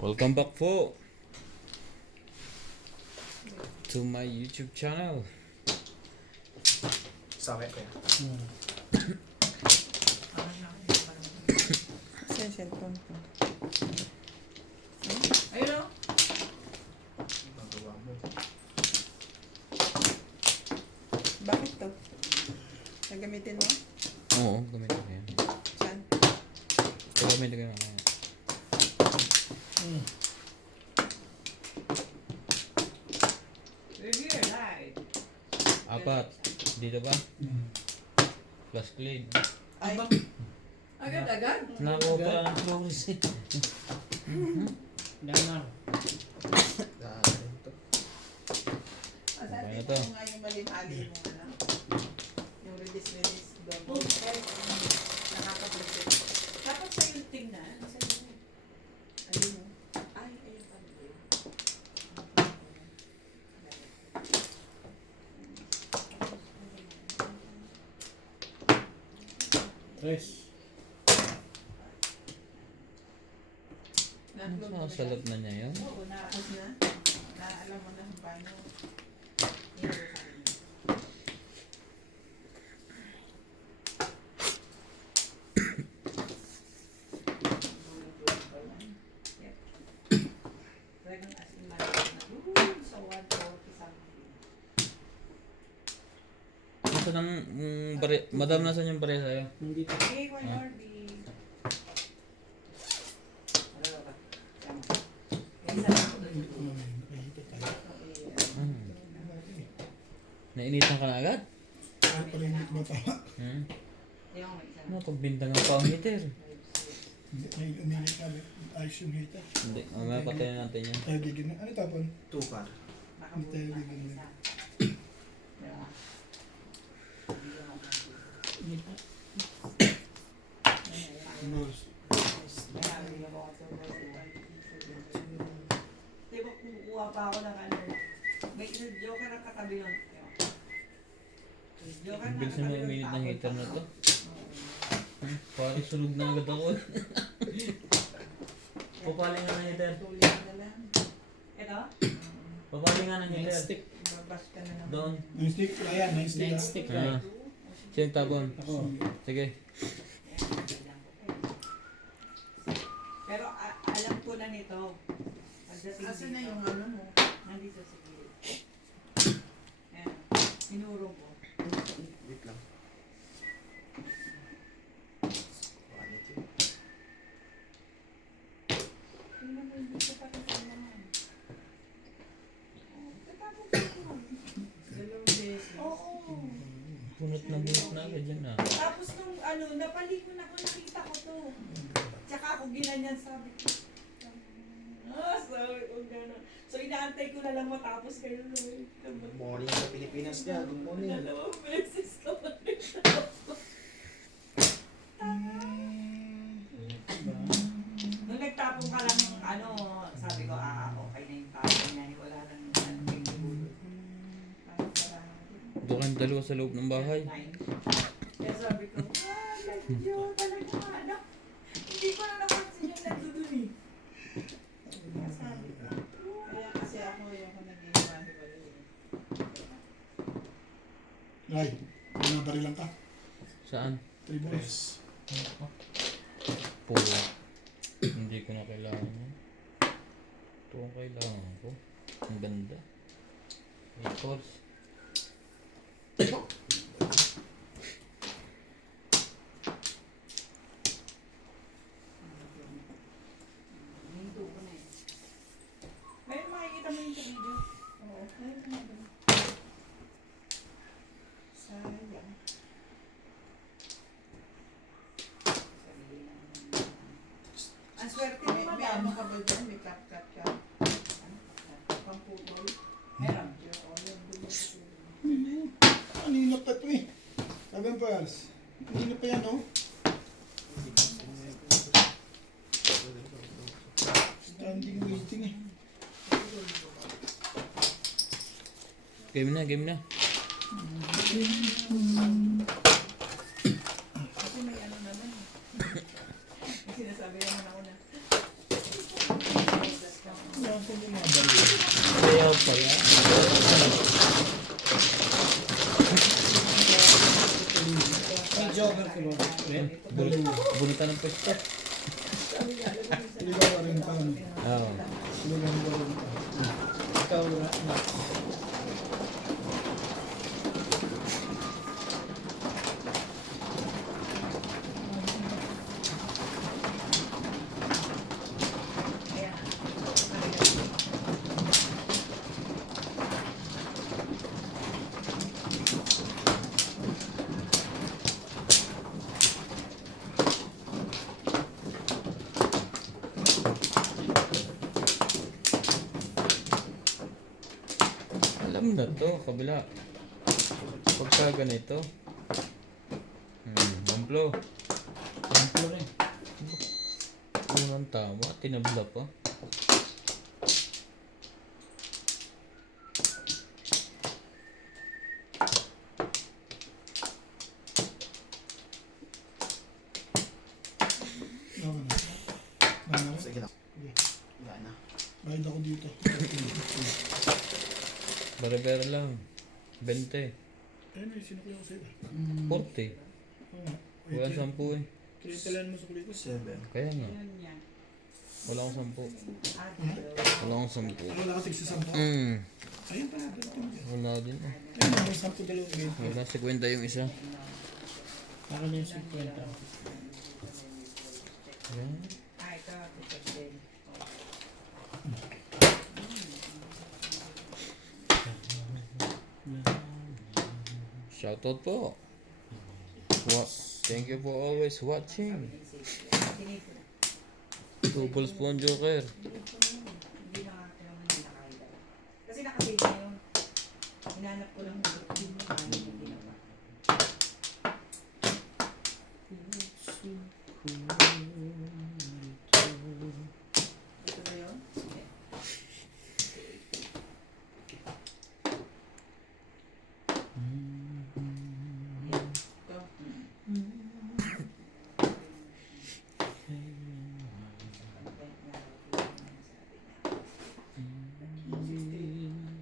Welcome back po to my YouTube channel. Sakit ko yan. Sa cellphone ko. Ayun o. Magawa mo. Bakit to? Nagamitin mo? Oo, gamitin ko yan. Saan? Gamitin ko yan. Review your life. Apat. Dito ba? Plus clean. Ay, Agad-agad. Nakakuha pala ng flores eh. Danar. Dahil ito. Ano ito to? nga yung malimali mo, ano? Yung release doon. Oh, Nakaka-blessed. Dapat sa'yo tingnan. Sa'yo. Ayun mo. Ay, ayun pa. Tres. Na-upload mo na siya? Sasalot na niya yun. Oo, naayos na. Naalam mo na kung paano. Talagang as in malaki na. Doon sa 140 something. Nasaan ang madam, nasaan yung bare sa'yo? Nandito. Okay, one more the... Ano ba? Tama. May isa lang ako doon. Nainitan ka na agad? Palimit mo pa. Hmm? Yung may isa lang. Ano, pagbintangan pa ang heater. Ay, umilit ka. Ayos yung heater. Hindi, mamaya patayin natin yan. Tayo gigin. Ano tapon? Tukar. Baka Hindi tayo buti pa bibili. isa. Diba? Hindi ko mapapagod. Rose. Di ba kukuha pa ako ng ano? May joker ang katabi nun. Joker na Bilis na uminit ng heater na to. Parang sunog na agad ako. Papaling nga ng heater. Tuloy na lang. Ito? Papaling nga ng heater. Nightstick. Babas ka na naman. Doon. Nightstick. Ayan, nightstick. Nightstick. Ah. Sino tabon? Ako. Sige. Pero alam ko na nito. Pagdating Asan na dito, yung ano mo? nandito sa gilid. Ayan. Inuro ko. Wait lang. Quality. Tingnan mo, hindi ko pa rin naman. Tatapos ko. Dalawang beses. Oo. Bunot na agad yan ah. Tapos nung ano, napalikon ako, nakita ko to. Tsaka ako ginanyan, sabi ko. Sabi ko gano'n. So inaantay ko na lang matapos kayo. Morning sa Pilipinas niya. Good morning. Dalawang beses ka pa rin. Nung nagtapon ka lang, ano, sabi ko, okay na yung tapon niya. Wala nang may siguro. Doon kayong dalawa sa loob ng bahay. Kaya sabi ko, yun talaga ano. Hindi ko na napansin yung nandun eh. Kaya sabi ko, Kaya kasi ako yung nag-iiwahiwalay. Ay, barilang ka. Saan? 3 boys. Pula. Hindi ko na kailangan yan. Ito ang kailangan ko. Ang ganda. Records. hinto ko na eh. Ngayon makikita mo yung sa video. Oo, ayun na ba? Sayang. Sabihin na. Ang swerte May mo, ano madam. ka ba dyan? May cut-cut ka? Ano? Pang-putol? Meron. Oo, yun. Doon mo sa Kanina pa ito eh. Sabi pa, kanina pa yan oh. Standing waiting eh. Game na, game na. Kasi may ano naman. Sinasabi naman ako na sample yung mga baril. Kaya pala. Ang jogger ko lang. Bunutan ng pwesto. Hindi ba rin pa ano? Oo. Lulang ba rin pa? Ikaw na. Ayan. Alam na to, kabila. Pagka ganito. Mamplo. Sample rin. Unang tama, tinabla pa. Ako na. Ano na? Sige na. Sige. Wala na. Bayad ako dito. Bare-bare lang. 20. Ano yung sinukuya ko sa'yo? 40. Oo nga. Wala 10 eh. Kinitalan mo sa kulit ko? 7. Kaya nga. Yun yan. Wala akong 10. Wala akong 10. Wala ka tigsasampa. Ayun pa natin. Wala din ah. Ayun, may 10 dalawang game. Wala 50 yung isa. Para na yung 50. Ayan. Ay, ito. Ito din. Shoutout po. Thank you for always watching. Tinipon. Doubles po ang Joker. Hindi na nga naman nakakita. Kasi nakasave na yun. Hinanap ko lang yung ano yung ginawa. Ito ba yun? Sige. Yan. Ito.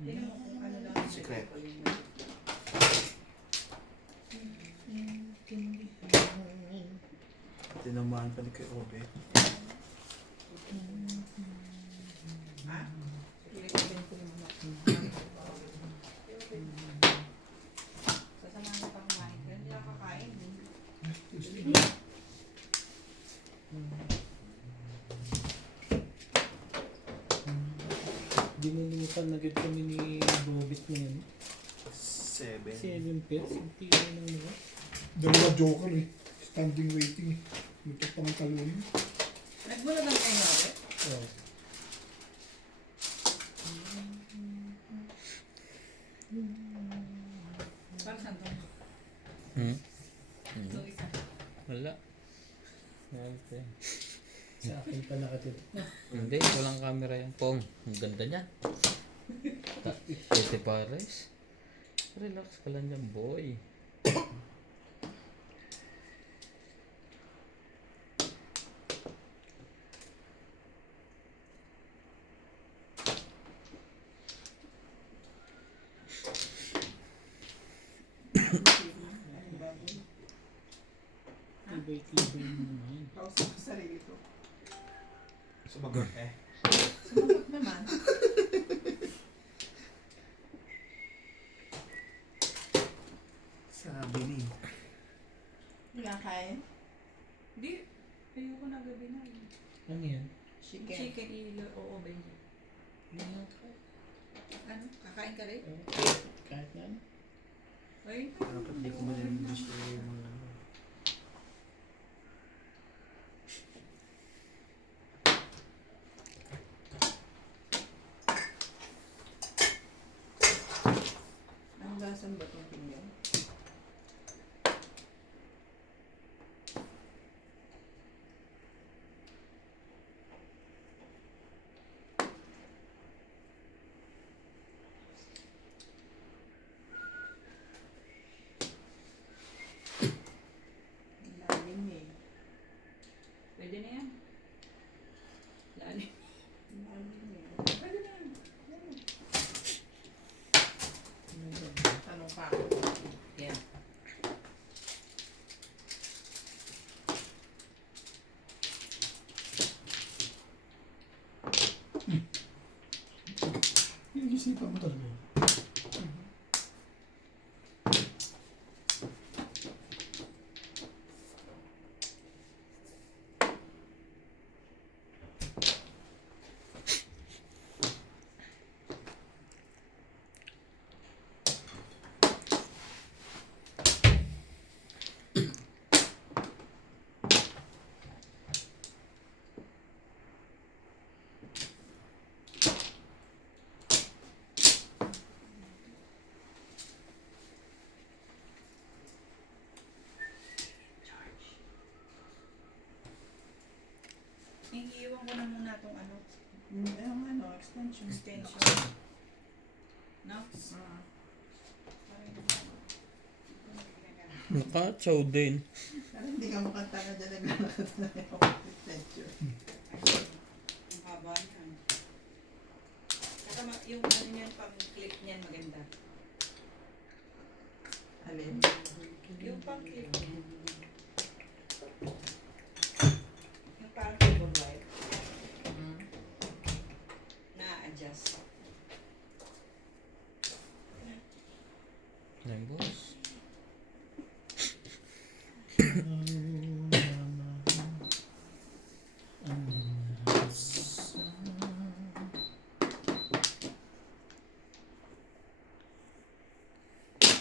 Tingnan mo kung ano lang. Secret. Tinamaan pa ni kay Obe. Ha? Pilitin ko yung manok. Sasamahan na pa kumain. Pero hindi ako kakain. Dinulutan na gid kami ni Bobit na yan. 7. 7 pets. Ang tira ng mga. Dalawa joker eh. Standing waiting eh. Lutok pa ng talon. Nagbulagan kayo nga ulit? Oh. Para saan to? Ito isa. Wala. Okay. Sa akin pa nakatid. Hindi, walang camera yung pong. Ang ganda niya. Ete pares. Relax ka lang dyan, boy. Tibay-tibay mo naman. Kausap ko sarili ko. Sumagot eh. Sumagot naman. Sabi ni. Hindi nga kain. Hindi. Ayoko na gabi na. Ano yan? Chicken. Chicken ilo. Oo, ba yun? Ano? Kakain ka rin? Kahit na ano? Ay, Dapat di ko gusto yung mga ano. Ang gasan ba itong pinggan? iiwan ko na muna itong ano, Yung ano, extension. extension. No? Parang yun. Naka-chow din. Parang hindi ka makanta na dyan naglalakad na yung extension. Ang haba niyan. Saka yung ano niyan, pang-clip niyan maganda. Alin? Yung pang-clip niyan. Yung parang cable wire. Na-adjust. Yan, boss.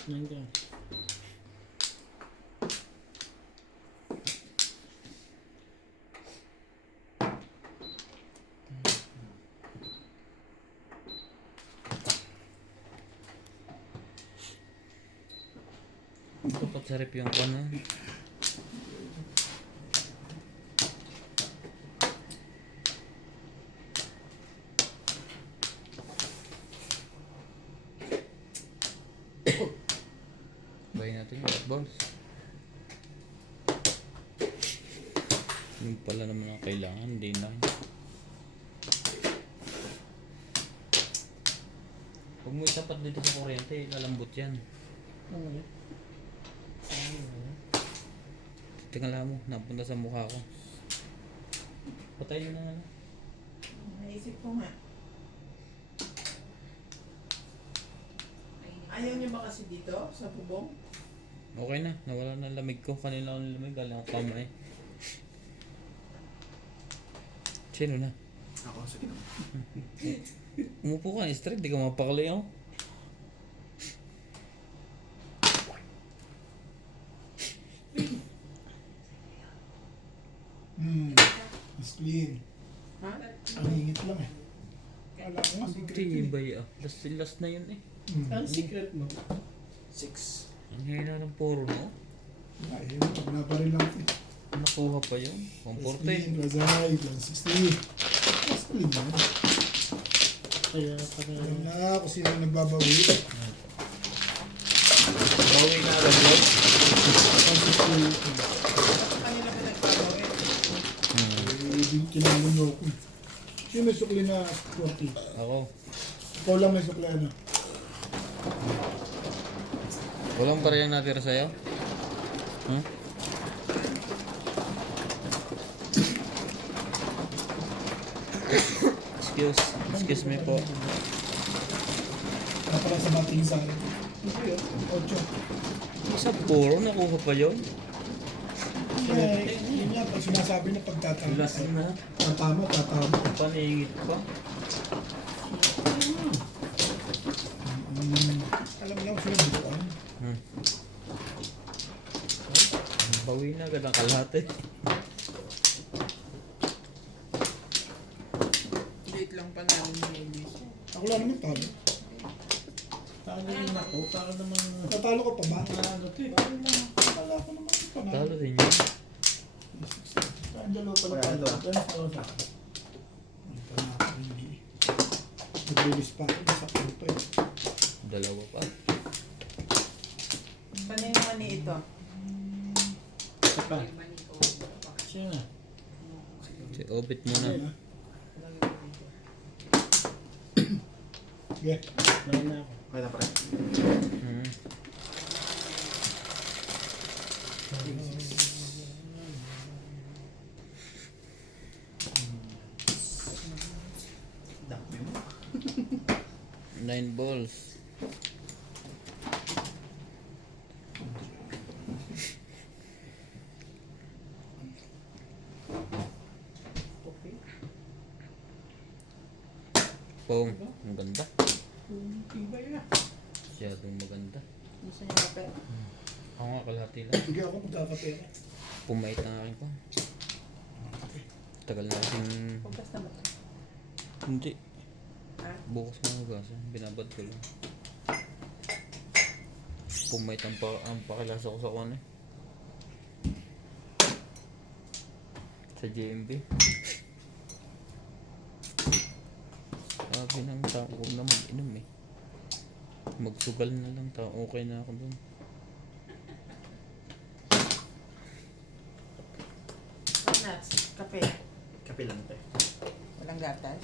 Nandiyan. Dapat sarap yung ano. Bayin natin yung balls. Yung pala naman ang kailangan, hindi na. Huwag mo isapat dito sa kuryente, lalambot yan. Okay. Tingala mo, napunta sa mukha ko. Patayin mo na. Naisip ko nga. Ayaw niyo ba kasi dito, sa bubong? Okay na, nawala na lamig ko. Kanina ako lamig, galing ako kamay. Sino na? Ako, sige na. Umupo ka, straight, di ka mapakali ako. Mas clean. Ha? Ang hingit lang eh. Kala ko nga secret yun eh. Tibay ah. Last na yun eh. Ang secret mo? 6. Ang hina ng puro, no? Ayun, wala pa rin lang ito eh. Nakuha pa yun. Mas 140. clean, Razay, 160. Mas clean na. Kaya pala. Ayun na, kung sino nagbabawi. Bawi na agad yun. 160. Kanila ba nagpapawin? Kinalo nyo ako. Sino may sukli na 40? Ako. Ikaw lang may sukli ano? Walang parehang natira sa'yo? Huh? Excuse me po. Para sa bating sa akin. Ito yun, 8. Isa puro, nakuha pa yun. Yun yan, pag sinasabi na pagtatama. Last na. Tatama, tatama. Paningit pa. Alam mo lang sila bukuan. Bawi na agad ang kalahati. Late lang pa namin ni Elise. Ako lang naman talo. Talo rin ako, para naman... Natalo ko pa ba? Ano to eh? Wala ko naman yung panalo. Talo din yun. Ang dalawa pala Wala talo. ito. Ganun pa ako sa akin. Ay, panalo hindi. Nag-release pa ako. Nasakto pa eh. Dalawa pa. Paano yung mani ito? Isa pa. Sino na? Si Obit muna. Ayun, ah. Okay. Meron na ako. Okay na pare. Hmm. Dami mo. 9 balls. Okay. Pong. Ang ganda. Tibay na. Masyadong maganda. Gusto niyo kape? Ako nga kalahati lang. Sige ako magkakapera. Pumait ang akin pa. Tagal na kasing... Pagkas na ba ito? Hindi. Ha? Bukas mo hugasan. Binabad ko lang. Pumait ang pakilasa ko sa kuwan eh. Sa JMB. Sabi ng tao, huwag na mag-inom eh. Magsugal na lang tao, okay na ako dun. Nuts, kape. Kape lang tayo. Walang gatas.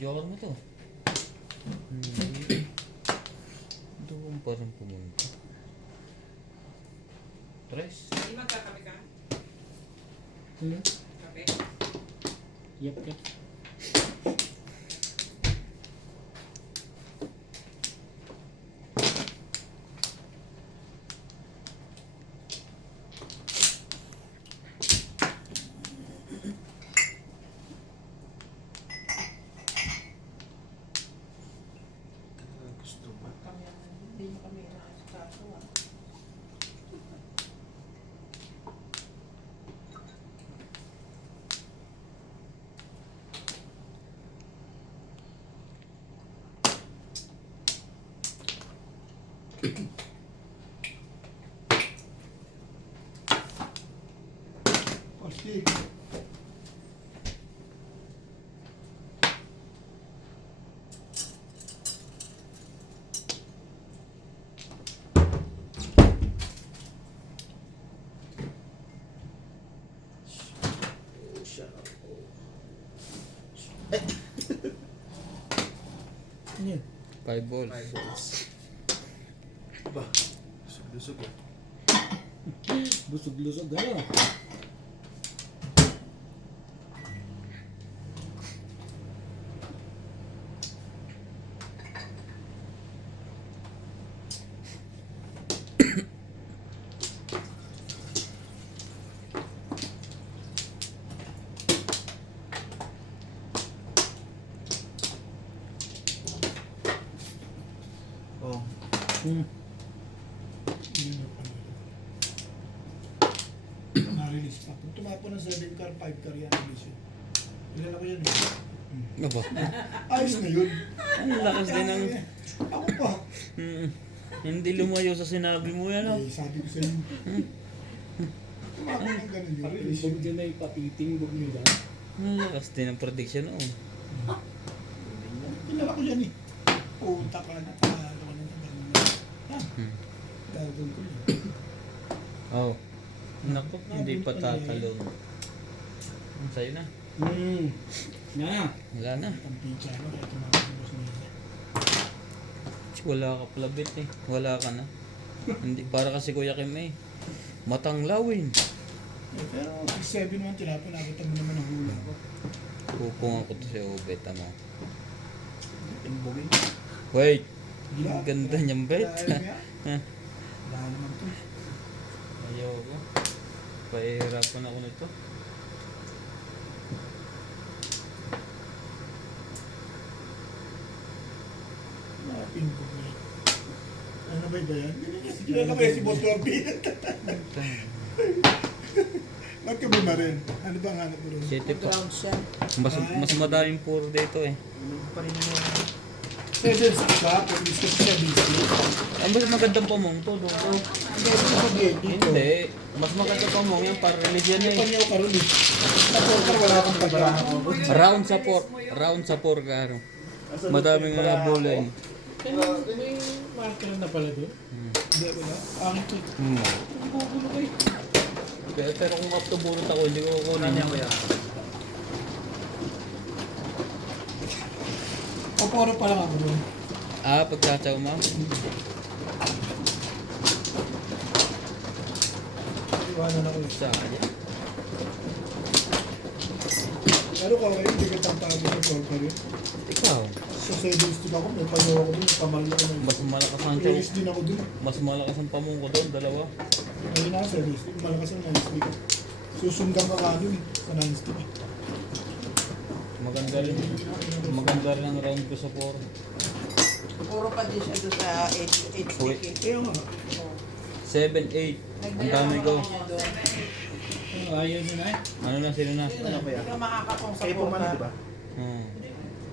Joker mo to. Hindi. Doon pa rin pumunta. Tres. Hindi magkakape ka? Hmm? Kape? Yep. Gusto ba? Hindi mo kami nakasikaso ah. Pasti. Ano yun? 5 balls. Ba? Lusog-lusog eh. Lusog-lusog ano? Oh. Yun na pala. Na-release pa. Kung tumapo ng 7 car, 5 car yan. Release yun. Ilan ako yan eh. Aba, Ayos na yun. ang lakas din ng... Ako pa. Hindi lumayo sa sinabi mo yan, oh. Eh, sabi ko sa inyo. Tumapo ng ganun yun. Release Huwag yun. dyan na ipapiting, huwag nila. Ang lakas din ng prediction, oh. Kilala ko yan eh. Punta ka na. Talo ka na sa ganun. Yan. Gagawin ko yun. Oh. Naku, hindi pa tatalong. Sa'yo na. Na. Wala na. Ang pizza no, kaya tumakabos nila. Wala ka pala bet eh. Wala ka na. Hindi, para kasi Kuya Kim eh. Matanglawin. Eh, pero 6-7 naman tinapon. Nakita mo naman ang hula ko. Pupung ako to si Obet, mo. Timbogin. Wait. Ang ganda niyang bet. Dahil nga. Wala naman to. Ayoko. Pahihirapan ako nito. Pimbog na. Ano ba yan? Kilala ko yan si Boss Dorby. Ba't ka ba rin? Ano ba ang hanap mo rin? City pa. Ground siya. Mas madaming puro dito eh. Pa rin mo. 7 ka, pero gusto ko 7. Ang mas magandang pamong to, doon to. Hindi, ito sa VIP ko. Hindi. Mas magandang pamong yan para religion Hindi eh. pa niya ako karoon eh. Sa poker wala akong pagkakaroon ako. Round sa 4 ka. Madaming bola eh. May marker na pala doon. Hindi ako na. Akin to. Gugulo ko eh. Pero kung up to burot ako, hindi ko kukunin yan kaya. O poro pa lang ako doon. Ah, pagkatsaw mo? Iwanan ako eh. Sayang. Pero kung ako hindi ka tangtago sa poker eh. Ikaw, Sa 7 stick ako, may payo ako doon. Kamal na ako. mas malakas ang tsaw. Release din ako doon. Mas malakas ang pamong ko doon, dalawa. Ayun na, 7 stick. Malakas ang 9 stick. Susundang ka ka doon eh. Sa 9 stick eh. Maganda rin. Maganda rin ang round ko sa 4. Puro pa din siya doon sa 8 stick eh. Kaya nga. 7, 8. Ang dami ko. Ayaw nyo na eh. Ano na, sino na? Hindi ka makakapong sa Kayo po man, poker. di ba?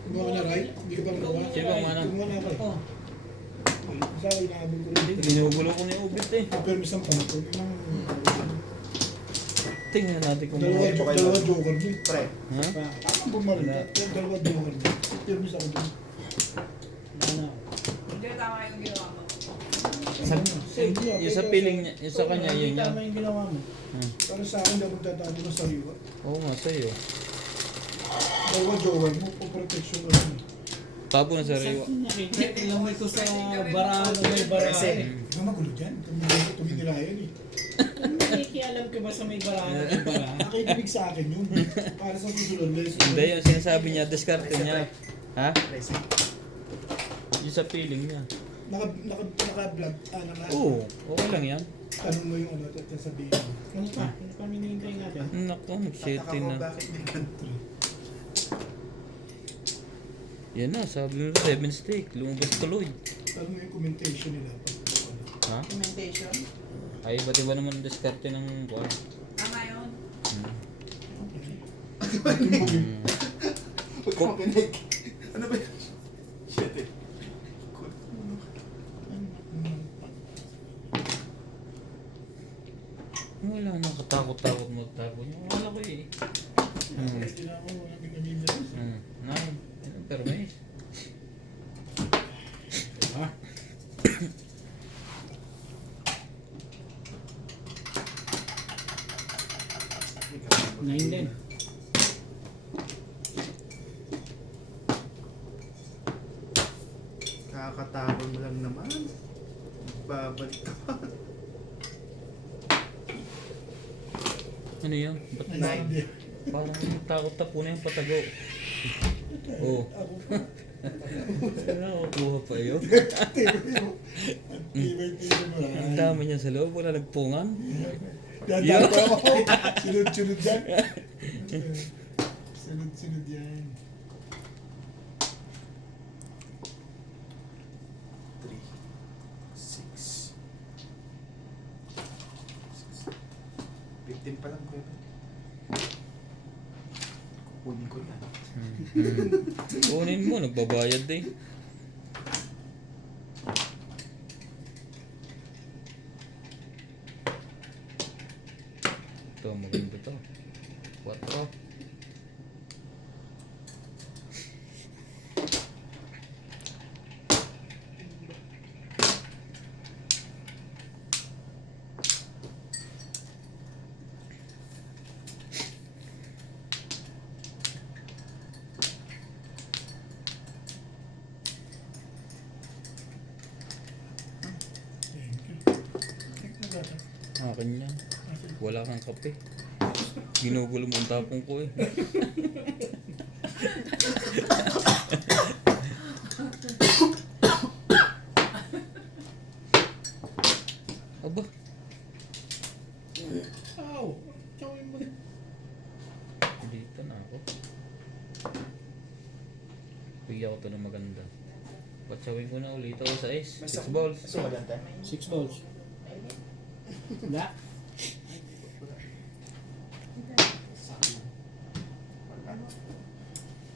Gumawa na, Ray? Hindi ka ba gumawa? Sino ba mana? Gumawa na ako eh. Sa akin, inaabot ko rin. Ginugulo ko ni Ubit eh. Pero isang panito. tingnan natin kung Dalawa joker niya. Pre, Ha? Tama bumalik ka. Dalawa joker niya. Tirmis ako dun. Hindi, tama yung ginawa mo. Yung sa piling niya, yung sa kanya, yun yan. Tama yung ginawa mo. Hmm. Para sa akin, dapat tatalo ng sariwa. Oo nga, sa'yo. Dalawa joker mo, po protection ka rin. Tabo na sa riwa. nakikita lang mo ito sa barahan na may barahan eh. Ano magulo dyan? Tumigil yan eh. Nakikialam ka ba sa may barahan na may barahan? Nakikinig sa akin yun. Para sa susunod lesson. Hindi, yung sinasabi niya, diskarte niya. Ha? Yung sa piling niya. Naka-vlog. Oo, okay lang yan. Tanong mo yung ano, sasabihin. Ano pa? Ano pa minihintay natin? Naku, nag-setting na. bakit may ganito? Yan na, sabi mo 7 stick, lumabas tuloy. Tanong mo yung commentation nila. Ha? Documentation. Ay, iba't iba naman ang diskarte ng kuwan. Tama yun. Huwag kang pinig. Ano ba yun? Shit eh. Wala na, katakot-takot mo tago niya. Wala ko eh. Nine. Permis. Ha? Nine din. Kakatapon mo lang naman. Babalik ka pa. Ano yun? Ba't Nine. parang takot tapo na yung patago? Oo. Ano, kuha pa yun? Tibay-tibay mo. Ang dami niya sa loob, wala nagpungan. Yan, Yo. tama ako. Sunod-sunod yan. Sunod-sunod yan. 3, 6. 15 pa lang, Kuya. Kukunin ko yan. Kunin mo, nagbabayad din. Ito, maganda to. 4. Akin yan. Wala kang kape. Ginugulo mo ang tapong ko eh. Aba, Ow! Chawin mo rin. dito na ako. Bigyan ko to ng maganda. Patsawin ko na ulit ako sa S. 6 balls. So, maganda. 6 balls. Wala.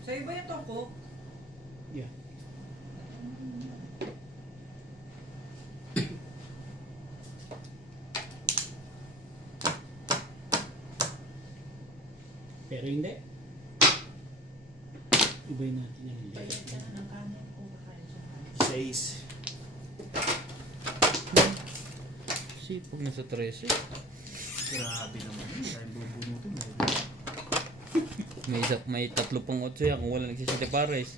So, iba yung toko. Yeah. Pero hindi. Ibay natin yung hindi. Bayad ka na ng kanin kung kakain sa kanin. 6. Sipag na sa 13. Grabe naman yun. Dahil bubunutin mo. May 3 pang 8 yan kung wala nagsisite pares.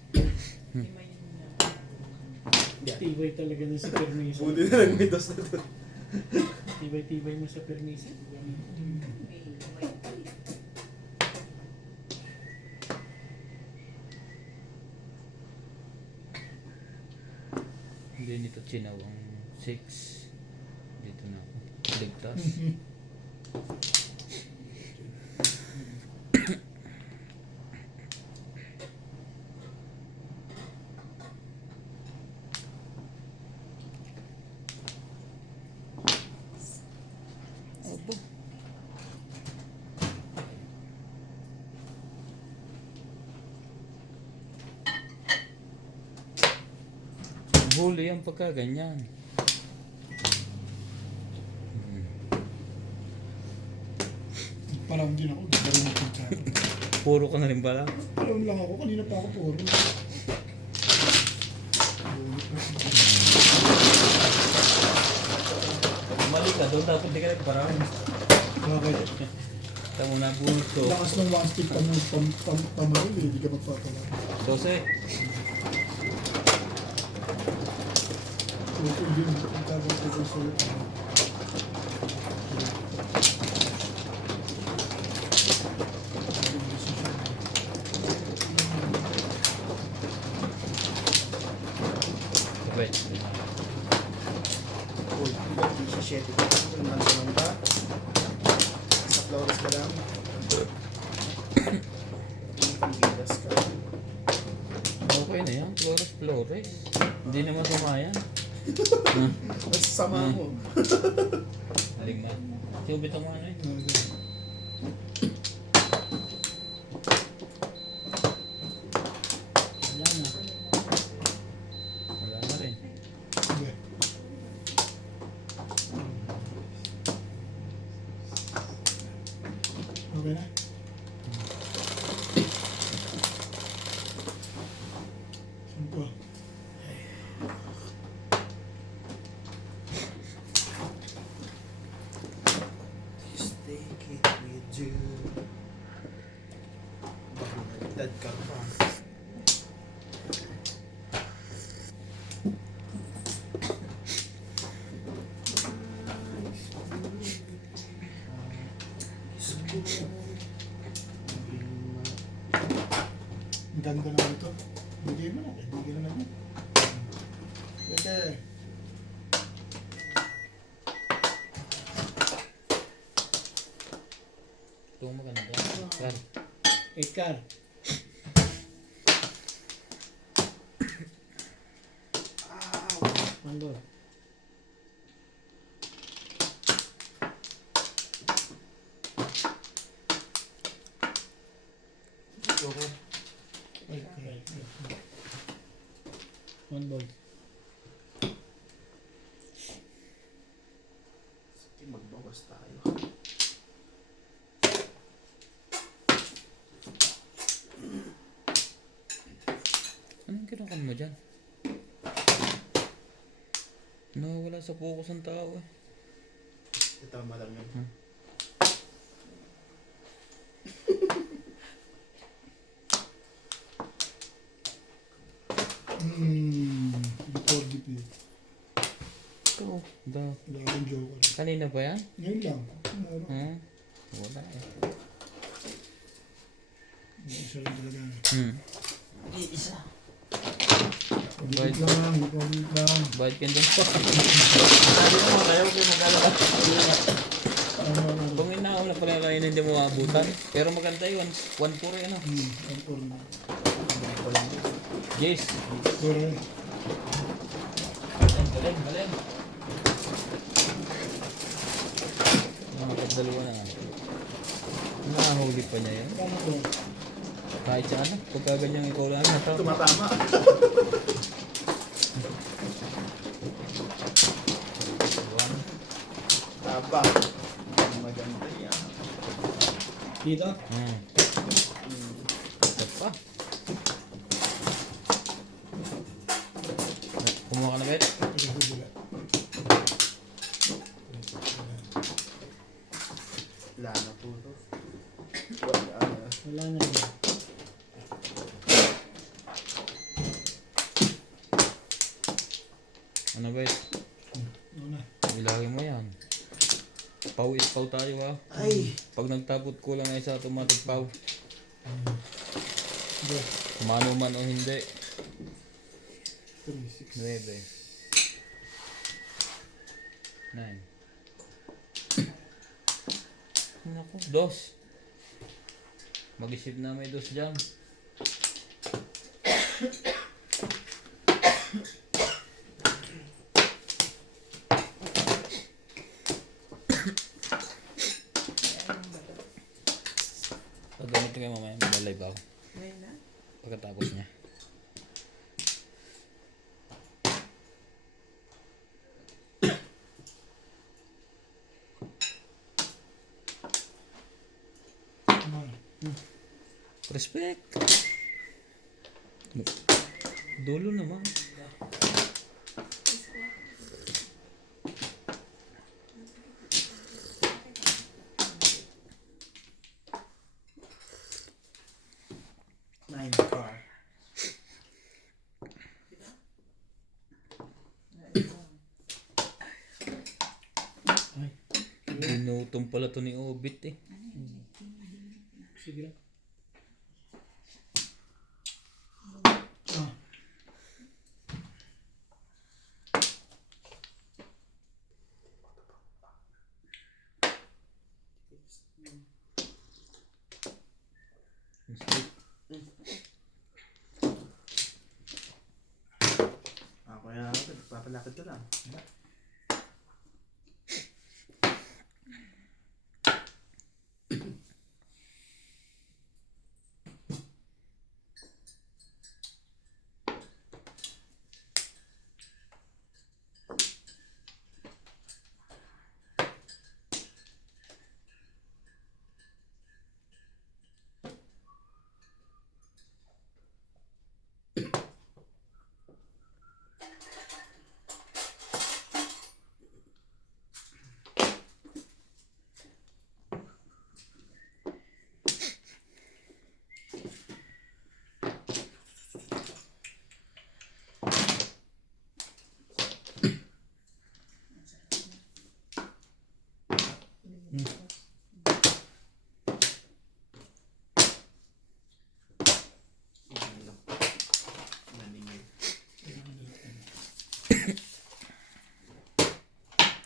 Lima yun na. Tibay talaga na sa permisa. Buti na lang may dos na doon. Tibay-tibay mo sa permisa. May kamay. Hindi nito chinawang 6. Dito na ako. Ligtas. Aba. Huli ang pagkaganyan. Parang din ako, di pa rin nagpagkano. Puro ka na rin pala. Alam lang ako, kanina pa ako puro. Pag mali ka doon, dapat di ka nagparang. Bakit? Tama na bunot ko. Lakas ng one stick pamaril eh, di ka magpapala. 12. Ito din, ang tawag ko sa Wait. Uy, si Shetty ko. Yung naman ba? Sa Flores ka lang. Yung panggilas ka. Okay na yan. Flores. Hindi naman sumayan. Mas sama mo. Haligman. Subit ang ano eh. Wala na. Wala na rin. Sige. Okay na? Saan ko? Just take it with you. Dad ka pa. Ang ganda naman ito. Bigay mo na. Bigay na naman. Pwede. Ito ang maganda. Kan. Ikar. Mandor. One ball. Sige, magbawas tayo. Anong kinukan mo dyan? Nawawala sa focus ang tao eh. Tama lang yun. Before DP. Ito. Da. Wala akong joke. Kanina ba yan? Ngayon lang. Meron. Hmm? Wala eh. Isa rin talaga. Isa. Wait lang. Wait lang. Bayad ka doon pa. Sabi mo kayo kung mag-alala. Kung inaon na pala kayo hindi mo maabutan. Pero maganda yun. 1-4 ano. Ampor na. Yes. Correct. Galing. Nakakadalawa na nga. Nakahuli pa niya yun. Paano to? Kahit sa ano. Pagka ganyang ikaw lang. Tumatama. Taba. Maganda yan. Dito? Ito pa. Kumuha ka na bet? Wala na po to. Wala na. Wala na yun. Ano bet? Ano na? Ilagay mo yan. Pau is pau tayo ha. Ay. Pag nagtapot ko lang ay sa automatic pau. Go. Mano man o hindi. 3, 6. 9. 9. Naku, 2. Mag-isip na may 2 dyan. Pag ganito kayo mamaya, mag-live ako. Ngayon na. Pagkatapos niya. Respect. Dulo naman. Nine car. Binutong pala to ni Obit eh. Sige lang. Ako kaya ako, papalakad ka lang.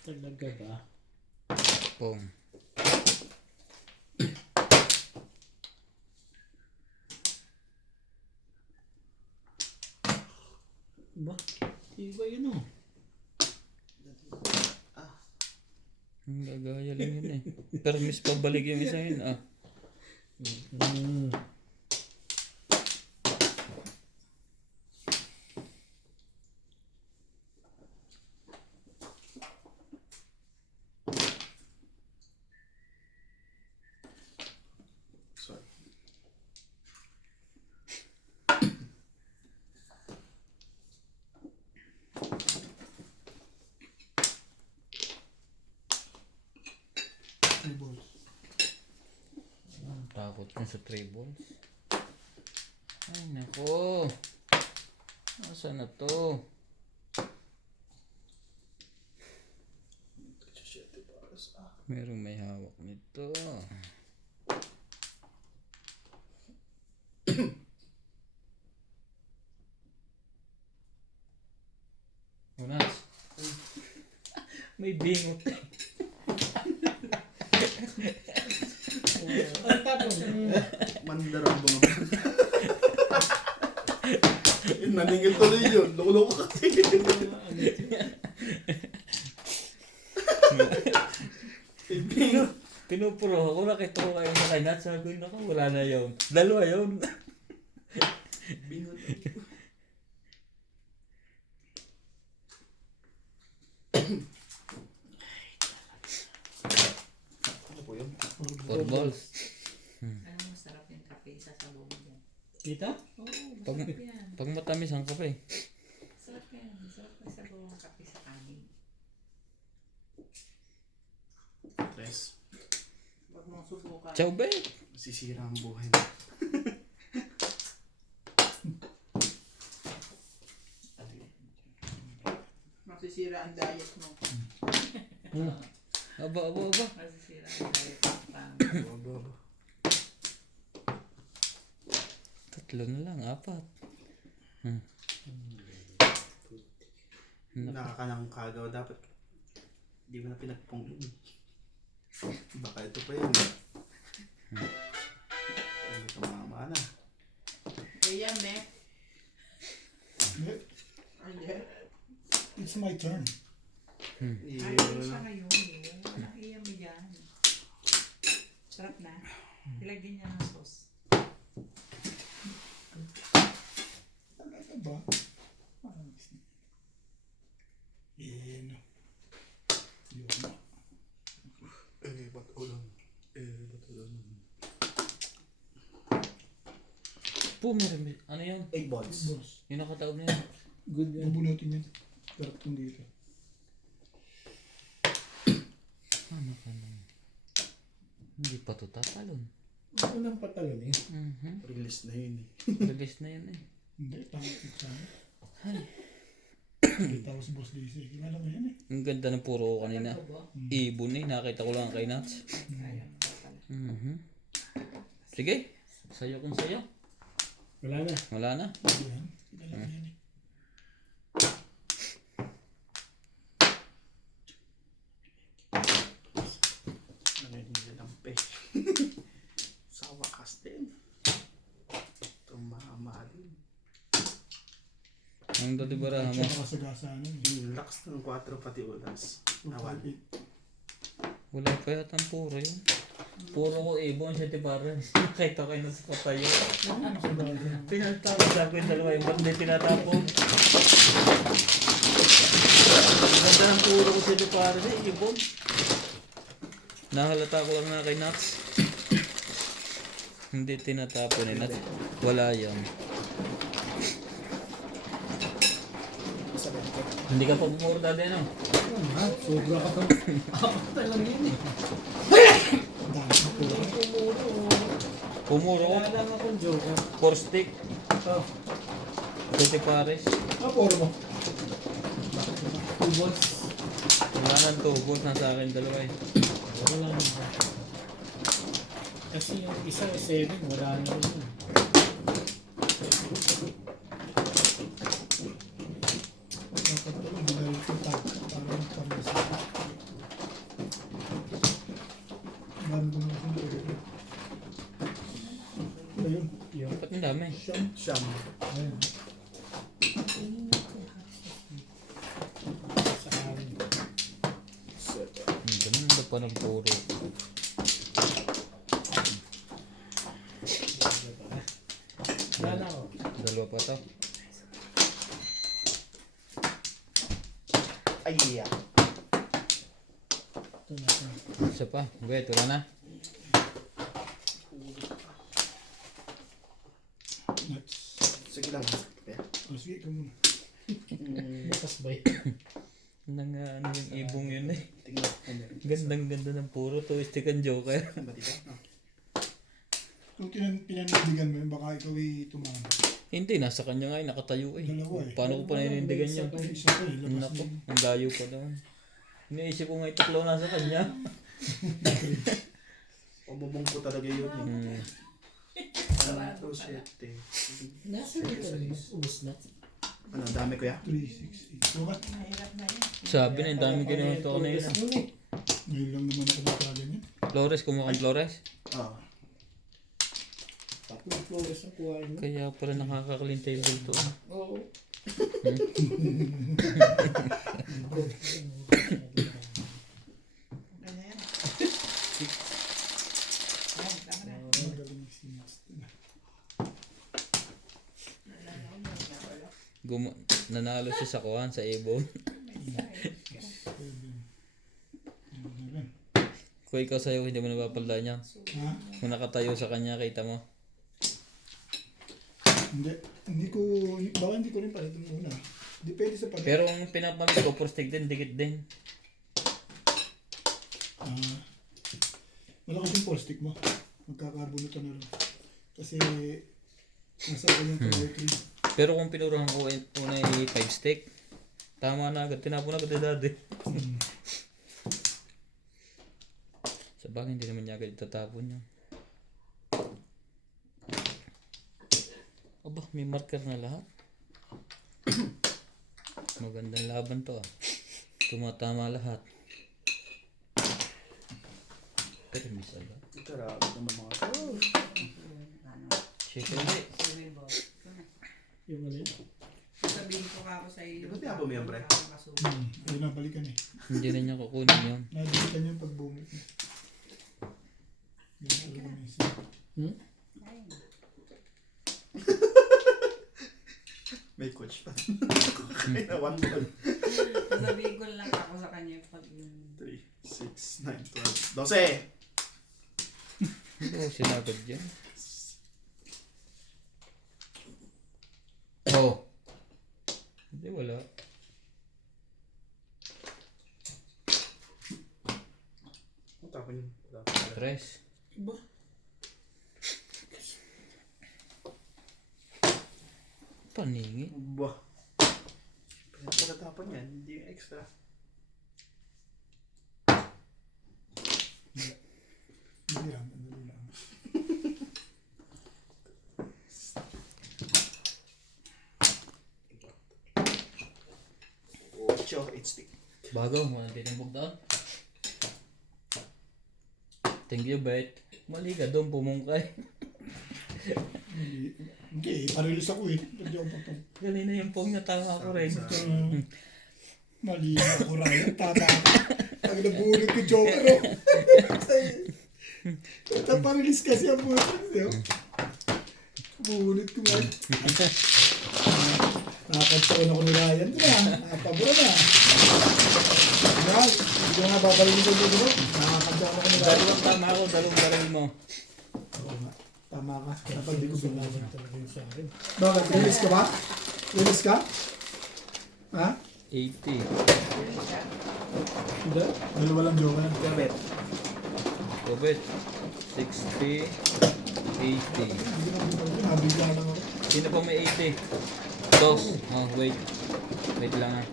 Talaga ba? Pong. Ba? Iba yun oh. Gagaya lang yun eh. Permis pabalik yung isa yun ah. Mm. Sorry. Balls. Takot mo sa 3 balls. Ay nako. Nasaan na to? Merong may hawak nito. Unas. May bingot eh. Ang tapos. Mandarang bunga. Naningil tuloy yun. Loko-loko kasi. Pinupuro ako. Nakita ko kayo sa kainat. Sabi ko, wala na yun. Dalawa yun. Bingot. Ano po yun? 4 balls. Alam mo, sarap yung kape sa sabong yan. Kita? Oo, Pag, masarap yan. pag matamis ang kape. Sarap yan. Sarap yung sabong kape sa kanin. Tres. Huwag mong subukan. Ciao, be. Masisira ang buhay mo. Masisira ang diet mo. Aba. Masisira ang diet ng tao. Tatlo na lang, 4. Nakakanang kagaw dapat. Hindi mo na pinagpong. Baka ito pa yun. Hindi tumama na. Ayan, me. Ayan. It's my turn. Ay, siya ngayon. Walang iyam yan. Sarap na. Ilagyan niya ng sauce. Talaga ba? Yan. Yun na. Ba't ulan? Ba't ulan? Meron. Ano yan? 8 balls. Boss. Yung nakataob na yan. Good yan. Bubunutin yan. Pero kung dito. Ano ka na? Hindi pa to tatalon. Ano nang patagal eh? Release na yun eh. Release na yan eh. Hindi, tangit sa amin. Ay. Kita ko si Boss DC. Kilala mo yan eh. Ang ganda ng puro ko kanina. Ibon eh. Nakita ko lang kay Nats. Sige. Sayo kung sayo. Wala na. Wala na. Yan. Kilala mo yan eh. Naninilampe. Sa wakas din. Tumama din. Ang dati baraha mo. Tsaka kasagasa ano eh. Yung lakas ng 4 pati ulas. Nawan. 258. Wala pa yata ang puro yun. Puro ko ibon siya tibaran. Nakita kayo na sa patayo. Tinatapos ako yung dalawa. Yung ba't hindi tinatapos? Ganda ng puro ko siya tibaran eh. Ibon. Nahalata ko lang na kay Nats. Hindi tinatapon eh. Nats. Wala yan. Hindi ka pa bumuro dati ano? Sobra ka pa. Apat lang yun eh. Dami na puro. Pumuro ko. Wala lang akong joker. 4 stick. Oh. Pwede pares. Puro mo. Tubos. Wala nang tubos. Nasa akin dalawa eh. Wala lang ako. Kasi yung isa 7, wala na rin yun. Dapat ito, binalik ko tag. Para magpamasa. Dami ko na kung pwede. Ayun. Ba't ang dami? Siyam. Ayun. Sa amin. Ang ganda pa ng puro. Wala na ako. Dalawa pa to. Ay, yeah. Ito na ito. Isa pa. Wait, wala na. Nuts. Sige lang. Okay. Oh, sige ka muna. Bukas ba yun? Nang ano yung ibong yun eh. Tingnan ko meron. Gandang ganda ng puro. Twistic ang joker. Ano ba dito? No. Kung pinanindigan mo yun, baka ikaw ay tumama. Hindi, nasa kanya nga eh. Nakatayo eh. Dalawa eh. Paano ko pa nainindigan yun? Isa ko eh, labas Naku, na ang layo pa naman. Iniisip ko nga itaklo nasa kanya. Pabubong ko talaga yun eh. Hmm. Ano, 7. Nasa dito rin. Ubus na. Ano, dami ko ya? 368. Bukat. Mahirap na yun. Sabi na, yung dami kinuha ko na yun. Tugas nun eh. Ngayon lang naman ako nagkaganyan. Flores, kumuha kang Flores. Oo. Tatlong flores ang kuha nyo. Kaya pala nakaka-clean table to. Oo. Ganyan yan. Ayan, tama na. Magaling si Master. Nanalo siya sa kuhan, sa ibon. Kung ikaw sa'yo, hindi mo napapalda niya. Ha? Kung nakatayo sa kanya, kita mo. Hindi ko, baka hindi ko rin palitin muna. Depende sa palit. Pero ang pinapamit ko, for stick din, dikit din. Malakas yung pole stick mo. Magkakabunutan na rin. Kasi, nasa ako yung power tree. Pero kung pinurahan ko una yung 5 stick, tama na agad. Tinapon agad na dati. Sa bagay, hindi naman niya agad itatapon niya. Aba, may marker na lahat. Magandang laban to ah. Tumatama lahat. Pero miss agad. Grabe naman mga to. Shake ulit. Sorry, boss. Yung alin? Sabihin ko ka ako sa iyo. Di ba tiyabo mo yan, pre? Ayun na, balikan eh. Hindi na niya kukunin yun. Nadikitan yung pagbumit niya. Hindi na alam niya. Hmm? May coach pa. Kaya na 1 ball. Sabihin ko lang ako sa kanya pag 3, 6, 9, 12. 12! Hindi ko sinagad yan. stress. Ba? Paningi. Bah. Pinagpagatapan yan, hindi yung extra. Hindi yan, ano lang. 8 stick. Bago, wala tinimbog doon. Thank you, Bet. Mali ka doon, pumungkay. Hindi, parilis ako eh. Hindi ako patong. Kanina yung pong niya, tama ko rin. Mali na ako Ryan, tama ka. Ang nabulit ko Joker oh. Parilis kasi ang bulit. Bulit ko man. Nakakagtaon ako ni Ryan ko na. Nakapabura na. Yan, hindi ko nga babalik ko dito. Nakakagtaon ako ni Ryan. Dalawang tama ako, dalawang baril mo. Oo nga. Tama ka. Dapat di ko binawa. Talaga yung sa akin. Bakit? Release ka ba? Release ka? Ha? 80. Hindi. Dalawa lang Joker. Kabit. Kubit. 60. 80. Hindi na binawa. Nabigla lang ako. Sino pa may 80? Dos. Oh, wait. Wait lang ah.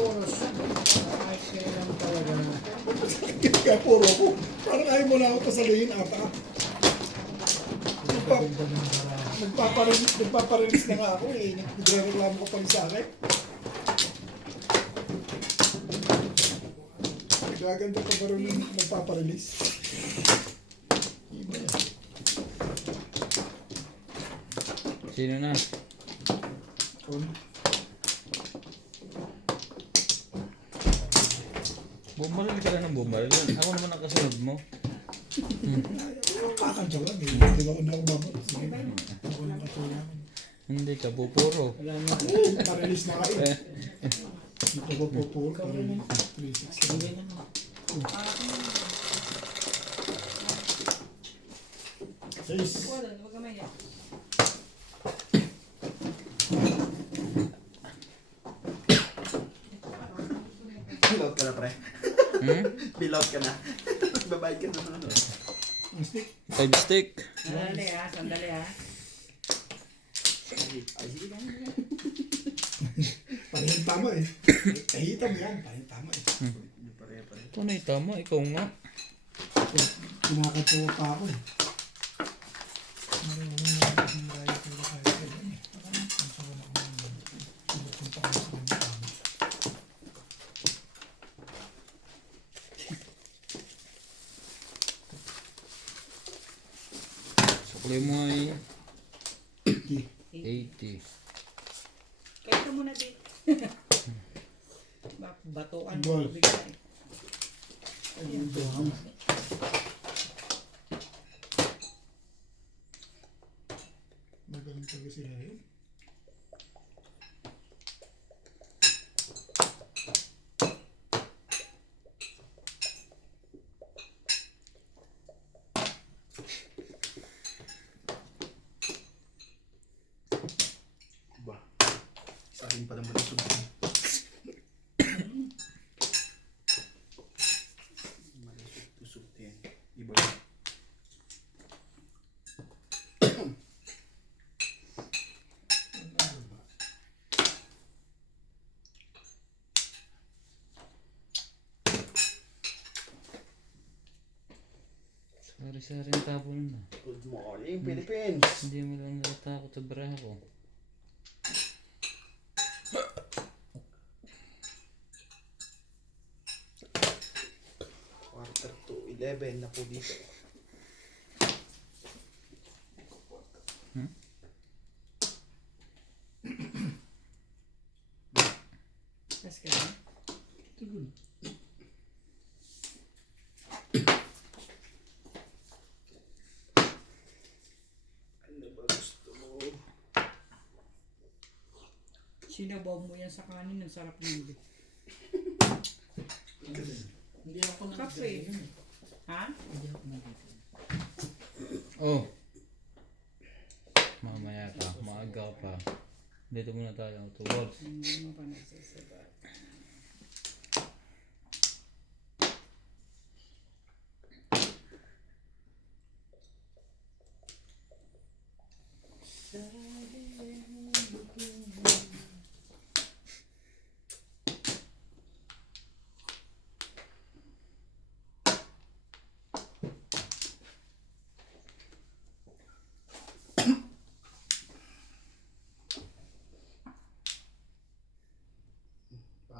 Oras. Ay, kailan talaga. Kaya puro ko. Parang ayaw mo na ako pasalihin ata. Ganda ng baraha. Nagpaparilis na nga ako eh. Nagre-reklamo ka pa rin sa akin. Nagaganda ka ba rin nagpaparilis? Iba yan. Sino na? Kung Bumaril ka lang ng bumaril. Ako naman nakasunod mo. kakadyo lang eh. Hindi ako na umabot. Sige na. Ako lang katulad. Hindi ka, pupuro. Wala na. Parilis na kayo. Dito ko po parilis. 360. Hindi na. Yes. Wala, huwag ka maya. Pilout ka na, pre. Hmm? Pilout ka na. Babayad ka naman ano. Ang stick. 5 stick. Sandali ha, sandali ha. Ay, sige lang. Parehong tama eh. Tahita mo yan. Parehong tama eh. Hindi pare-pare. Ito na yung tama, ikaw nga. Kinakatuwa pa ako eh. Marunong na ako ng raya ko na kahit kailan eh. Parang ang sawa na ako ng pinupunta ko sa kanya kami. Sukli mo ay Okay. 80. Kaya ka muna dito. Batuan Ball. mo bigla eh. Ayun doon. Magaling talaga sila rin. Ba. Sa akin pa naman ito. Tusok yan. Iba. Sari-sari ang tapon na. Good morning, Philippines. Hindi mo lang natatakot sa baraha ko. Quarter to 11 na po dito. Mas ka na. Ano ba gusto mo? Sinabaw mo yan sa kanin, ang sarap ng Hindi ako na. Kape. Ha? Hindi ako na. Oh. Mamaya ka, maaga ka pa. Dito muna tayo, towards. Hindi mo pa nagsasabat.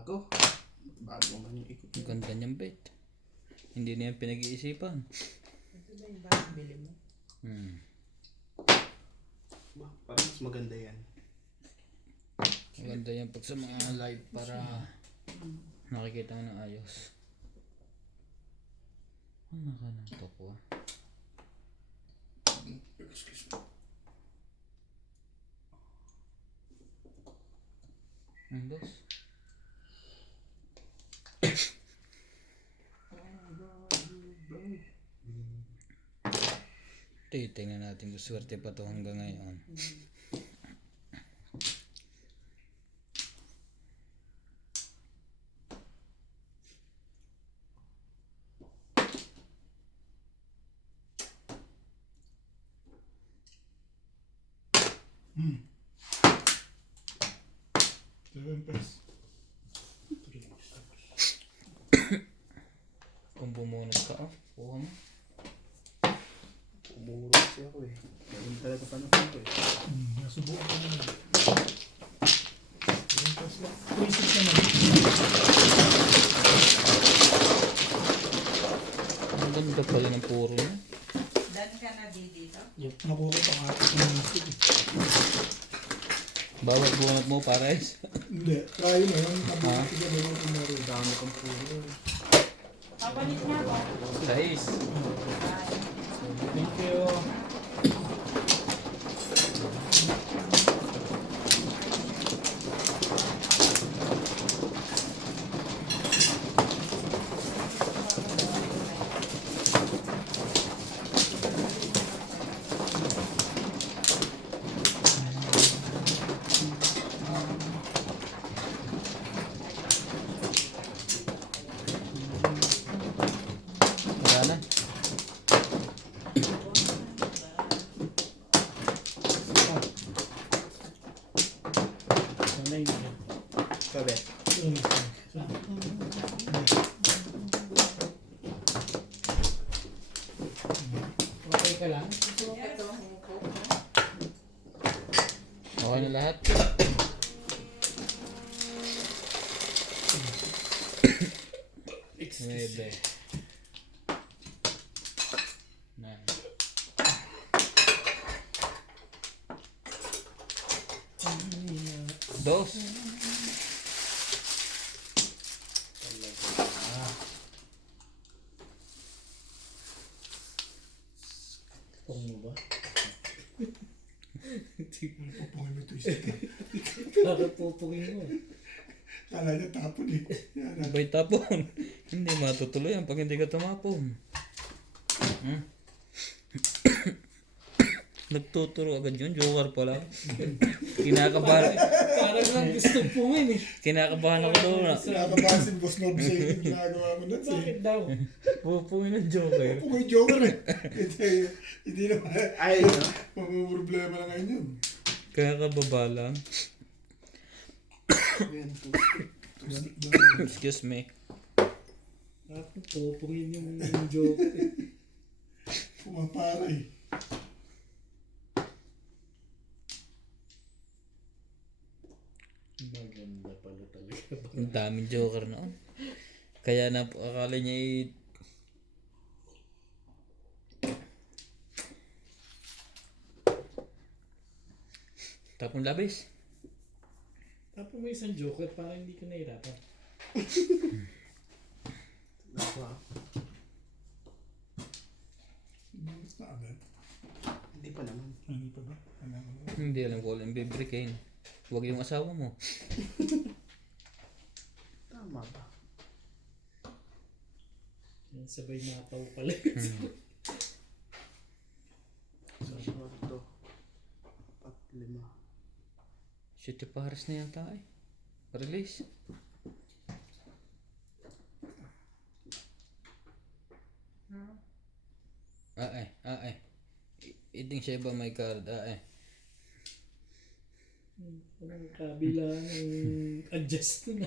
Bago. Bago man yung ikot. Ang ganda niyang bet. Hindi na yan pinag-iisipan. Ito ba yung bagong bili mo? Parang mas maganda yan. Maganda yan pag sa mga live para nakikita mo ng ayos. Ano ka ng toko ah? Excuse me. Ang dos. Titingnan natin kung swerte pa to hanggang ngayon. Seven pesos. Kung bumunod ka ah, kuha mo. Umuro kasi ako eh. Ganun talaga panahon ko eh. Nasubukan ko naman. Seven pesos lang. 3-6 naman. Ang ganda pala ng puro niya. Dan ka na dito? Nakuha ko pang atis ng musik. Bawat bunot mo pares. Hindi. Try mo yun. Ha? Tabi ko naman kung meron. Dami kang puro. Papalit na ako. Guys, Bye. Thank you. wala na. Sanay na. Sabi. Okay ka lang? Gusto mo pa ito ang humuko? Okay na lahat. Nueve. Nine. Dos. Pong mo ba? Pupungin mo ito isa. Para pupungin mo. Kala niya tapon eh. Yan. Abay tapon. Hindi matutuloy yan pag hindi ka tumapon. Nagtuturo agad yun. Joker pala. Kinakabahan. Parang lang gusto pungin eh. Kinakabahan ako doon. Nakakabasin boss Nob sa yung ginagawa mo nun. Bakit daw? Pupungin ng Joker. Pupungin joker eh. Hindi naman. Ay, no? Problema lang ngayon yun. Kaya kababa lang. Ayan, Excuse me. Ako pupungin yung joke eh. Pumaparay. Maganda pala talaga. Ang daming Joker noon. Kaya na akala niya tapon labis. Tapos mo isang joker para hindi ka nahirapan. Nakuha. Bilis na agad. Hindi pa naman. Hindi pa ba? Alam mo. Hindi alam ko alam bibrikin. Huwag yung asawa mo. Tama ba? Yan sabay nataw pala. Sa kwarto. 4, 5. Shit, pares na yata eh. Release. Iting siya ba may card? Ang kabila ng adjust na.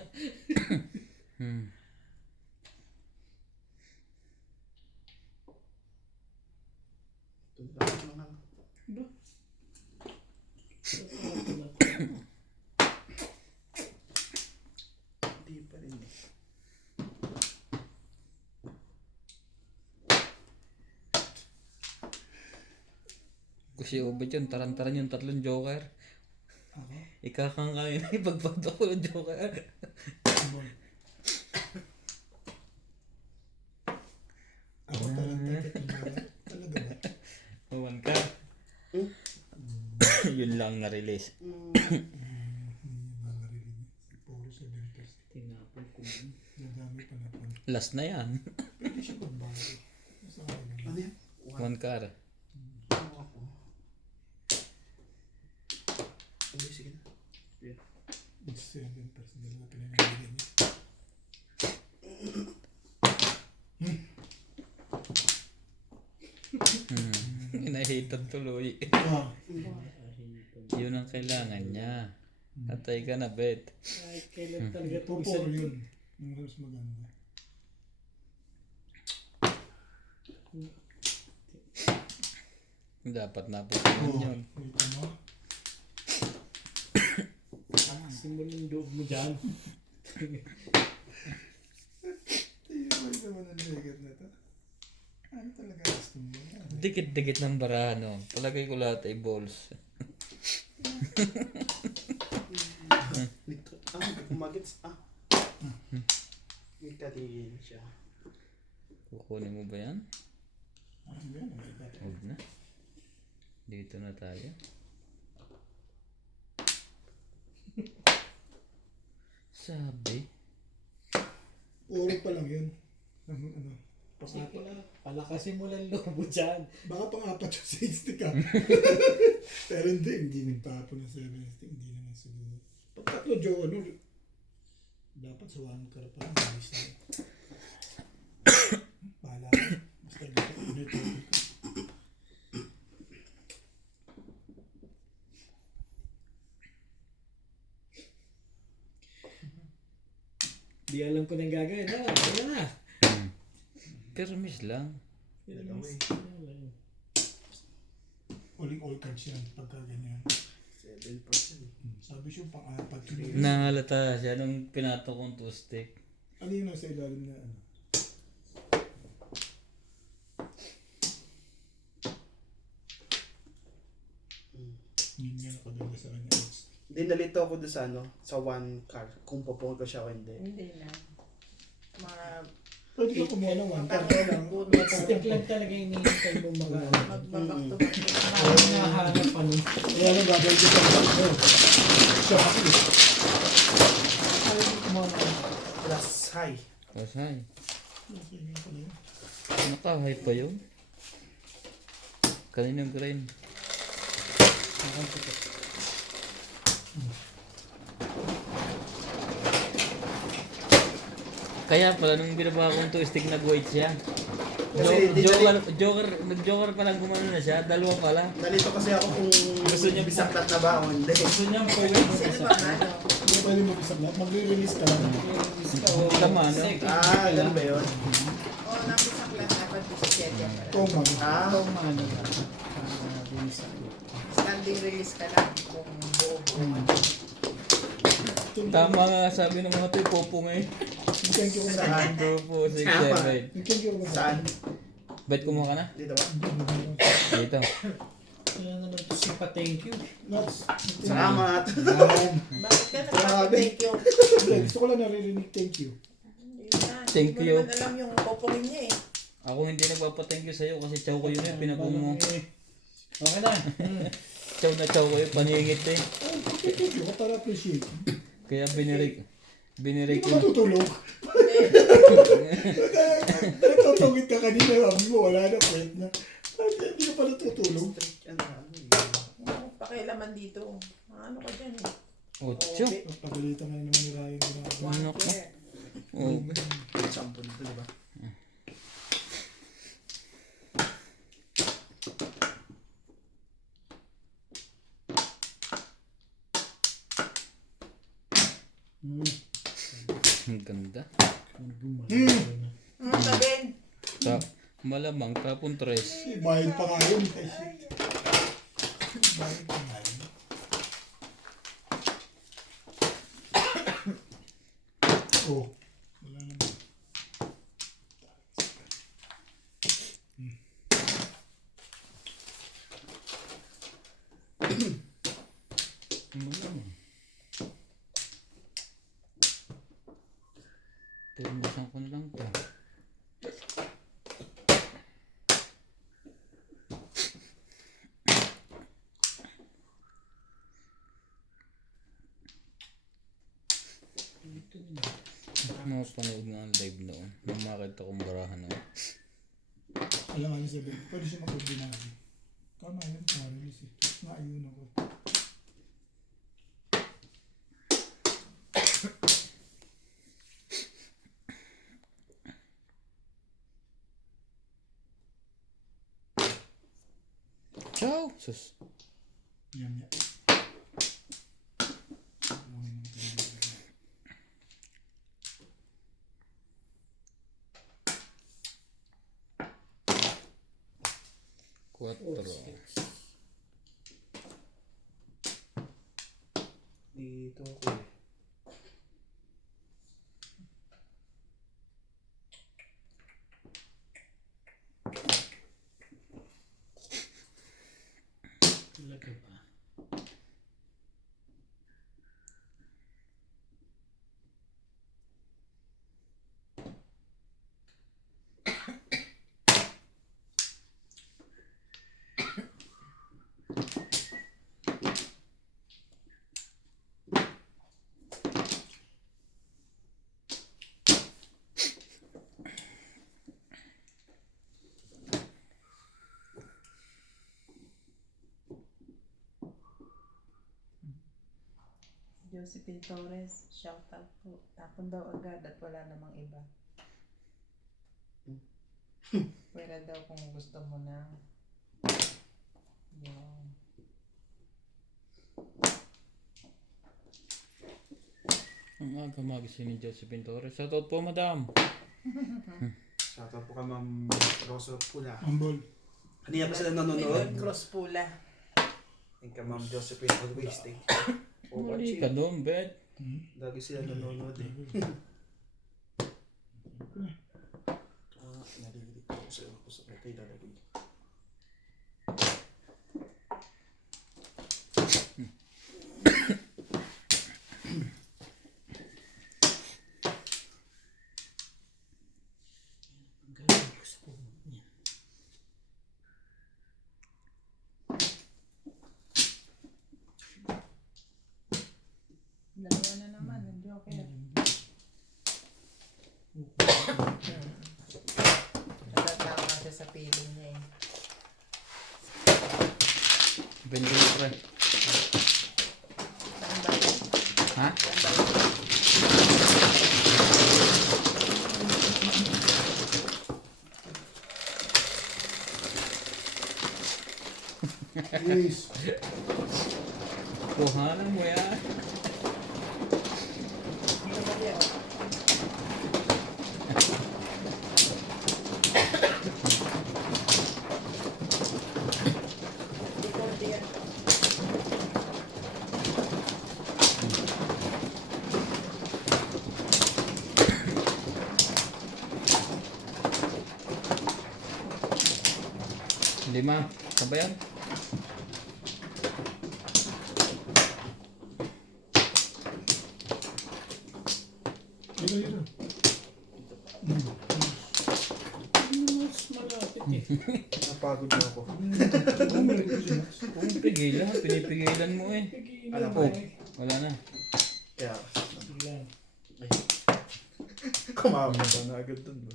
Ito lang. Ba? Hindi pa. Si Obet yun, taran-taran yung tatlong joker. Ako? Ikakang kami na ipagpato ko ng joker. Boy. Ako talaga ba? Uwan ka. Yun lang na-release. Hindi ba narinig? Puro 7%. Tinapon ko yun. Nadami pa na po. Last na yan. Pwede siya magbago. Nasa akin. Ano yan? One car. Ano ako? Hindi, sige na. It's 7%. Dalawa pinangyayari niya. Inahitan tuloy. Ah, Yun ang kailangan niya. Atay ka na, bet. Ay, kailan talaga ito Pupor yun. Yung mas maganda. Dapat napupunan yun. Wait mo. Simulan loob mo dyan. Tingnan mo naman ang legat na to. Ano talaga gusto mo? Dikit-dikit ng barahan, no? Palagay ko lahat ay balls. Kumagits. May katigin siya. Kukunin mo ba yan? Ano ba yan? Ang legat. Huwag na. Dito na tayo. Sabi. Puro pa lang yun. Ano? Sige Pang-apat. na, palakasin mo lang loob mo dyan. Baka pang-apat yung 6 stick ah. Pero hindi nagtapon ng 7 stick. Hindi naman siguro. Pag tatlo Joe, ano? Dapat sa 1 car pa lang. Bilis na. Bahala ka. Basta dito. Unit topic. Di alam ko nang gagawin. Ayan na. Pero miss lang. Uling all cards yan. Pagka ganyan. 7%. Sabi siya pang-apat. Nahalata siya nung pinato kong two stick. Ano yun nasa ilalim na ano? Yun nga nakaganda sa kanya. Dinalito ako doon sa sa 1 car. Kung popong ko siya o hindi. Hindi na. Mga Pwede ka kumuha ng 1 car. Stick lang talaga hinihintay mo mga magbabak to back. Parang nahanap pa nun. Kaya lang gagawin ko sa ano. Siya kasi. Sabi ko kumuha ng Plus high. Kasay. Sige nga pala yun. Nakahay pa yun. Kaninong green. Kaya pala nung binaba kong two stick nag-white siya. Kasi Nag-joker pa lang gumano na siya. Dalawa pala. Nalito kasi ako kung Gusto niya bisaklat na ba o hindi. Gusto niya po-white. Sino ba ano? Hindi pwede mag-isang lahat. Magre-release ka lang. Tama, no? Ganun ba yun? O, napisang lang dapat 17 yan pala. Kung ano. Itong mano na. Standing release ka lang kung buo-buo. Tama nga sabi ng mga to'y popong eh. Thank you ko na. Saan? 2, 4, 6, 7. Thank you ko na. Saan? Bet kumuha ka na? Dito ba? Dito. Kaya naman ito si pa-thank you. Nuts. Salamat. Yan. Bakit ka Grabe. nagpapatake yung... Hindi, gusto ko lang naririnig thank you. Thank Hindi you. mo naman alam yung popongin niya eh. Ako hindi nagpapa-thank you sa'yo kasi chow ko yun eh. Pinapong mo. Okay na. Chow na chow ko yun. Paningit eh. Oh, thank you. Para appreciate. Kaya binirik Hindi ko. ka matutulog. Hindi. Nagtutungit ka kanina. Sabi mo, wala na. Pwede na. Hindi ka pa natutulog. Pakialaman dito. Ano ka dyan eh? 8. Pagalitan nga naman ni Ryan. ginagawa. One Nako. chair. Oh. Sample dito, di ba? Ang ganda. Sabihin. Malamang tapon 3. Bayad pa nga yun. Ay, shit. Bayad pa nga yun. Oh. Wala naman. mo lang. Termosan ko na lang to. Mapanood nga ang live noon. Nung makita kong barahan noon. Alam nga niya sabi, pwede siya mag-ordinary. Tama yun, release eh. Naayun ako. Ciao! Sus. Yan yan. Quattro. Dito ako eh. Talaga ba? Josephine Torres, shout out po. Tapon daw agad at wala namang iba. Pwera daw kung gusto mo na. Yung Ang aga magising ni Josephine Torres. Shoutout po, madam. Shoutout po kay Ma'am Rosa Pula. Ambol. Kanina pa sila May nanonood. Red Cross pula. Thank you Ma'am Josephine always. Thank you. For Muli watching. ka doon, Bet. Lagi sila nanonood eh. Narinig ko sa iyo sa kay lalagay. Ang galing ko sa kumot niya. Dalawa na naman, ang joker. Natatama siya sa piling niya eh. Benjamin pre. Saan ba yun? Ha? Saan ba yun? Yes. Kuhanan mo yan. Ano ba yan? Dito, diyan. Lima. Sabayan. Dito, dito. Mas malapit eh. Napagod na ako. Kung pigilan, pinipigilan mo eh. Alam Oh, ko. wala na. Kaya, Bigla. kumama ka na agad dun ba?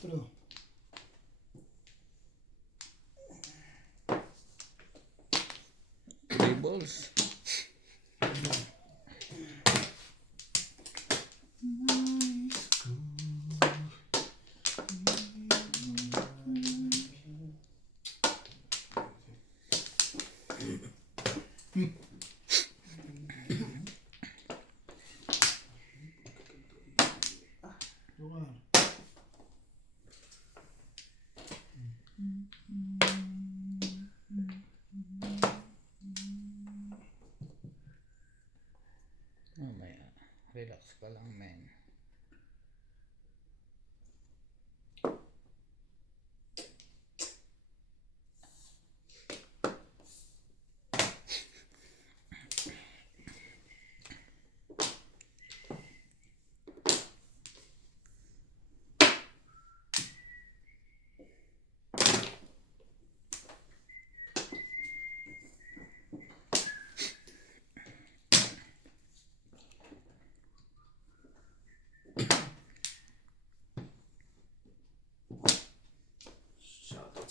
True. Three balls. Lugar. Mamaya. Relax ka lang, man.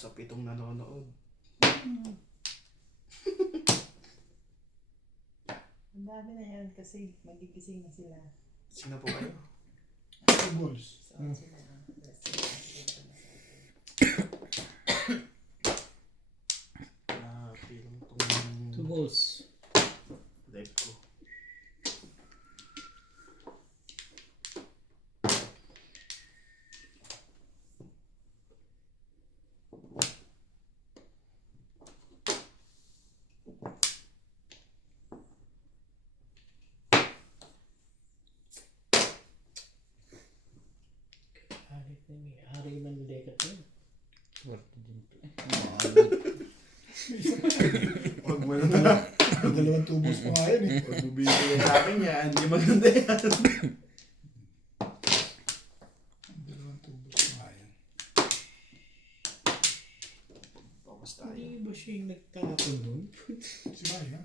sa 7 nanonood. Ang dami na yan kasi magigising na sila. Sino po kayo? Two balls. So, sila. Film tong 2 balls. live ko. Hari ng dekat na yun. Swerte din to eh. Huwag mo na. Dalawang two balls pa nga yun eh. Huwag mo bibigyan sa akin yan. Hindi maganda yan. Dalawang two balls pa nga yun. Focus tayo. Hindi ba siya yung nagtapon nun? Si Ryan.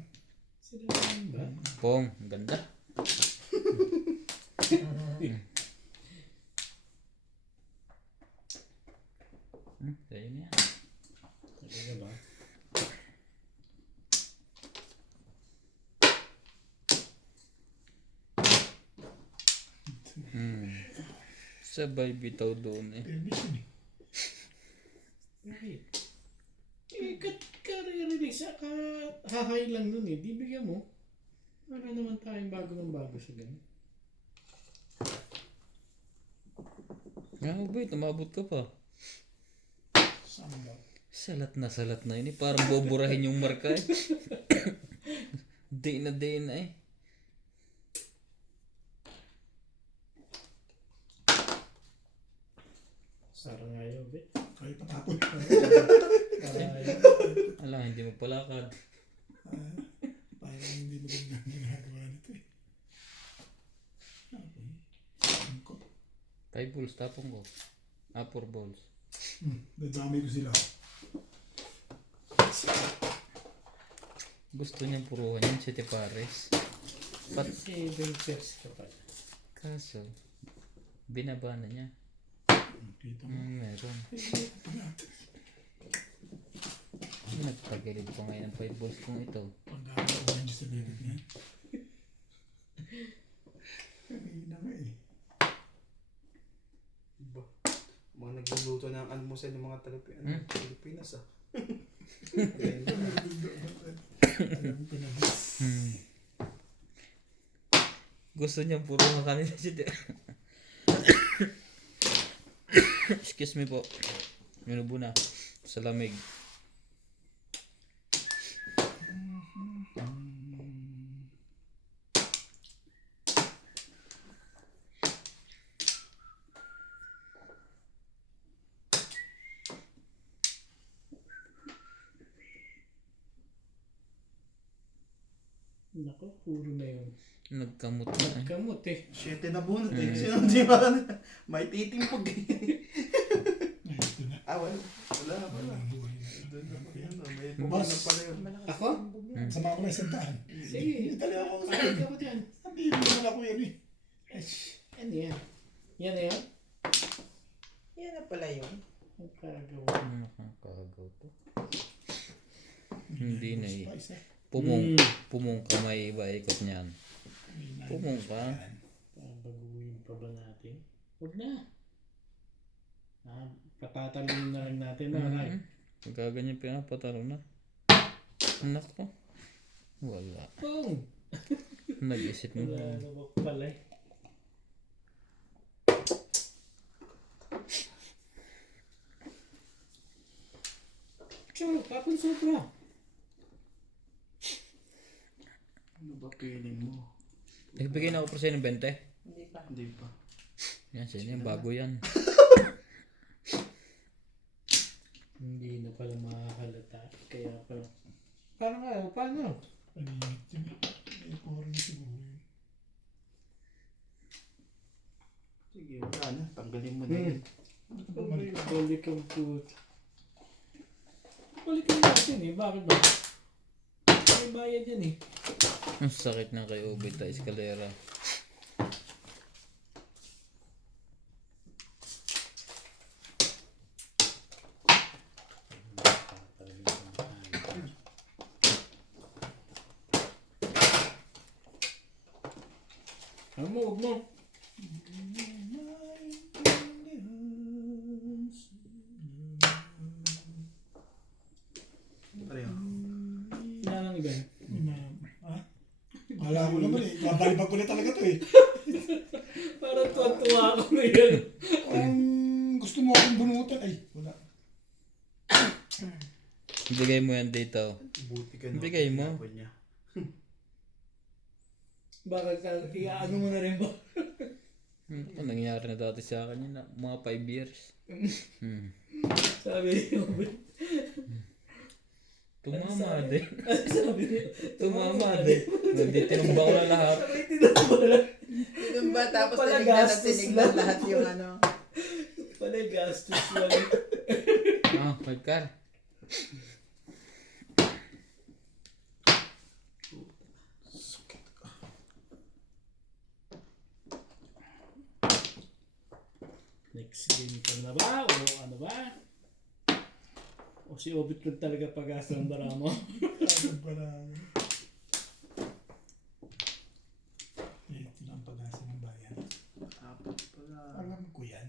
Sila naman ba? Pong, ang ganda. Sa'yo na yan. Talaga ba? Sabay bitaw doon eh. Television eh. Bakit? Eh, ka-release, hahay lang nun eh. Di bigyan mo. Wala naman tayong bago ng bago sa ganun. Nga ba, tumabot ka pa. Saan ba? Salat na yun eh. Parang buburahin yung marka eh. Day na eh. Sarang ayaw, bet. Kaya patapon. Alam, hindi mo palakad. Parang hindi maganda ang ginagawa nito eh. Okay. Saan ko? 5 balls, tapong ko. 4 balls. Dadami ko sila. Gusto niyang puruhan yung City Pares. Si Ventures ka pala. Kaso, binaba na niya. Kita mo. Meron. Nagpagilid ko ngayon ng 5 balls kong ito. Pag-aaral ko niya sa bibig niya. Kanina nga eh. Iba. Mga nagluluto ng almusal ng mga Pilipinas ah. Alam ko na. Gusto niyang puruhan kanina City. Excuse me po. Minubo na. Sa lamig. Nako, puro na yun. Nagkamot na eh. Kamot eh. 7 na bunot eh. Sino di ba? May titimpog eh. Ay, ito na. Wala. Walang buhay na. Doon na pa yan. May Boss. pumunta pala yun. Malakas Ako? yung bumbog yan. Sama ko na isang daan. Sige. Dali ako. Bakit ka ba dyan? Hindi mo naman ako yan eh. Ano yan? Yan na yan? Yan na pala yun. Ang kagawa. Nakakagaw to. Hindi na eh. Spice eh. Pumong ka may iba ikot niyan. Pumong ka. Baguhin pa ba natin? Huwag na. Patatalin na lang natin na. Pagkaganyan pinapatalo na. Anak ko. Wala. Boom! Nag-isip mo. Wala na ba pala eh. Tiyo, tapon sobra. Ano ba feeling mo? Nagbigay na ako por sa'yo ng 20. Hindi pa. Hindi pa. Yan, sa'yo yan. Bago yan. Hindi na pala makakalata. Kaya pala. Paano nga? Paano? Paninit yun eh. May foreign siguro yun. Sige, wala na. Tanggalin mo na yun. Balik ang puto. Balikan natin eh. Bakit ba? May bayad yan eh. Ang sakit ng kay Obita Escalera. Ano mo, huwag mo. Pareho. Yan ang iba. Ha? Kala ko naman eh. Babalibag ko na talaga to eh. Parang tuwa ako ngayon. Parang gusto mo akong bunutan. Ay, wala. Bigay mo yan dito. Buti ka Bigay mo. tinapon niya. Baka iaano mo na rin ba? Ano nangyari na dati sa akin yun? Mga 5 years. Sabi niyo. Tumama din. Sabi niyo. Tumama din. Hindi tinumbang na lahat. Sabay tinapala. Yung ba, tapos Pala tinignan at gastos tinignan lang. lahat yung ano. Pala gastos lang. Ah, pagkar. Next game ka na ba? O ano ba? O si Obit ko talaga pag-asa ng bara mo? Agad pa lang. Ito lang ang pag-asa ng bayan. Apat pala. Alam ko yan.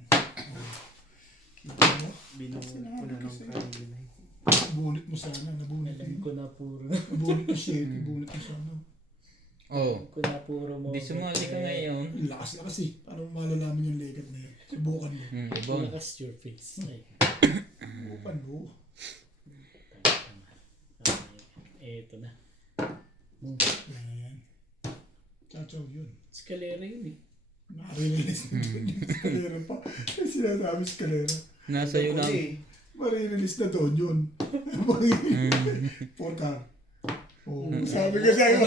Kita mo? Binuhon ko na ng kain eh. Nabunit mo sana. Nabunit Alam mo. ko na puro. Nabunit mo siya. Nabunit mo sana. Oh. Alam ko na puro mo. Di sumali ka ngayon. Ang lakas na kasi. Paano mo malalaman yung legat na yan? Subukan mo. Ibon. Lakas your face. Ay. Subukan mo. Eto na. Yan. Chachaw yun. Escalera yun eh. Marirelease na doon yung eskalera pa. Yung sinasabi eskalera. Nasa iyo lang. Marirelease na doon yun. For car. Oh, sabi ko sa'yo.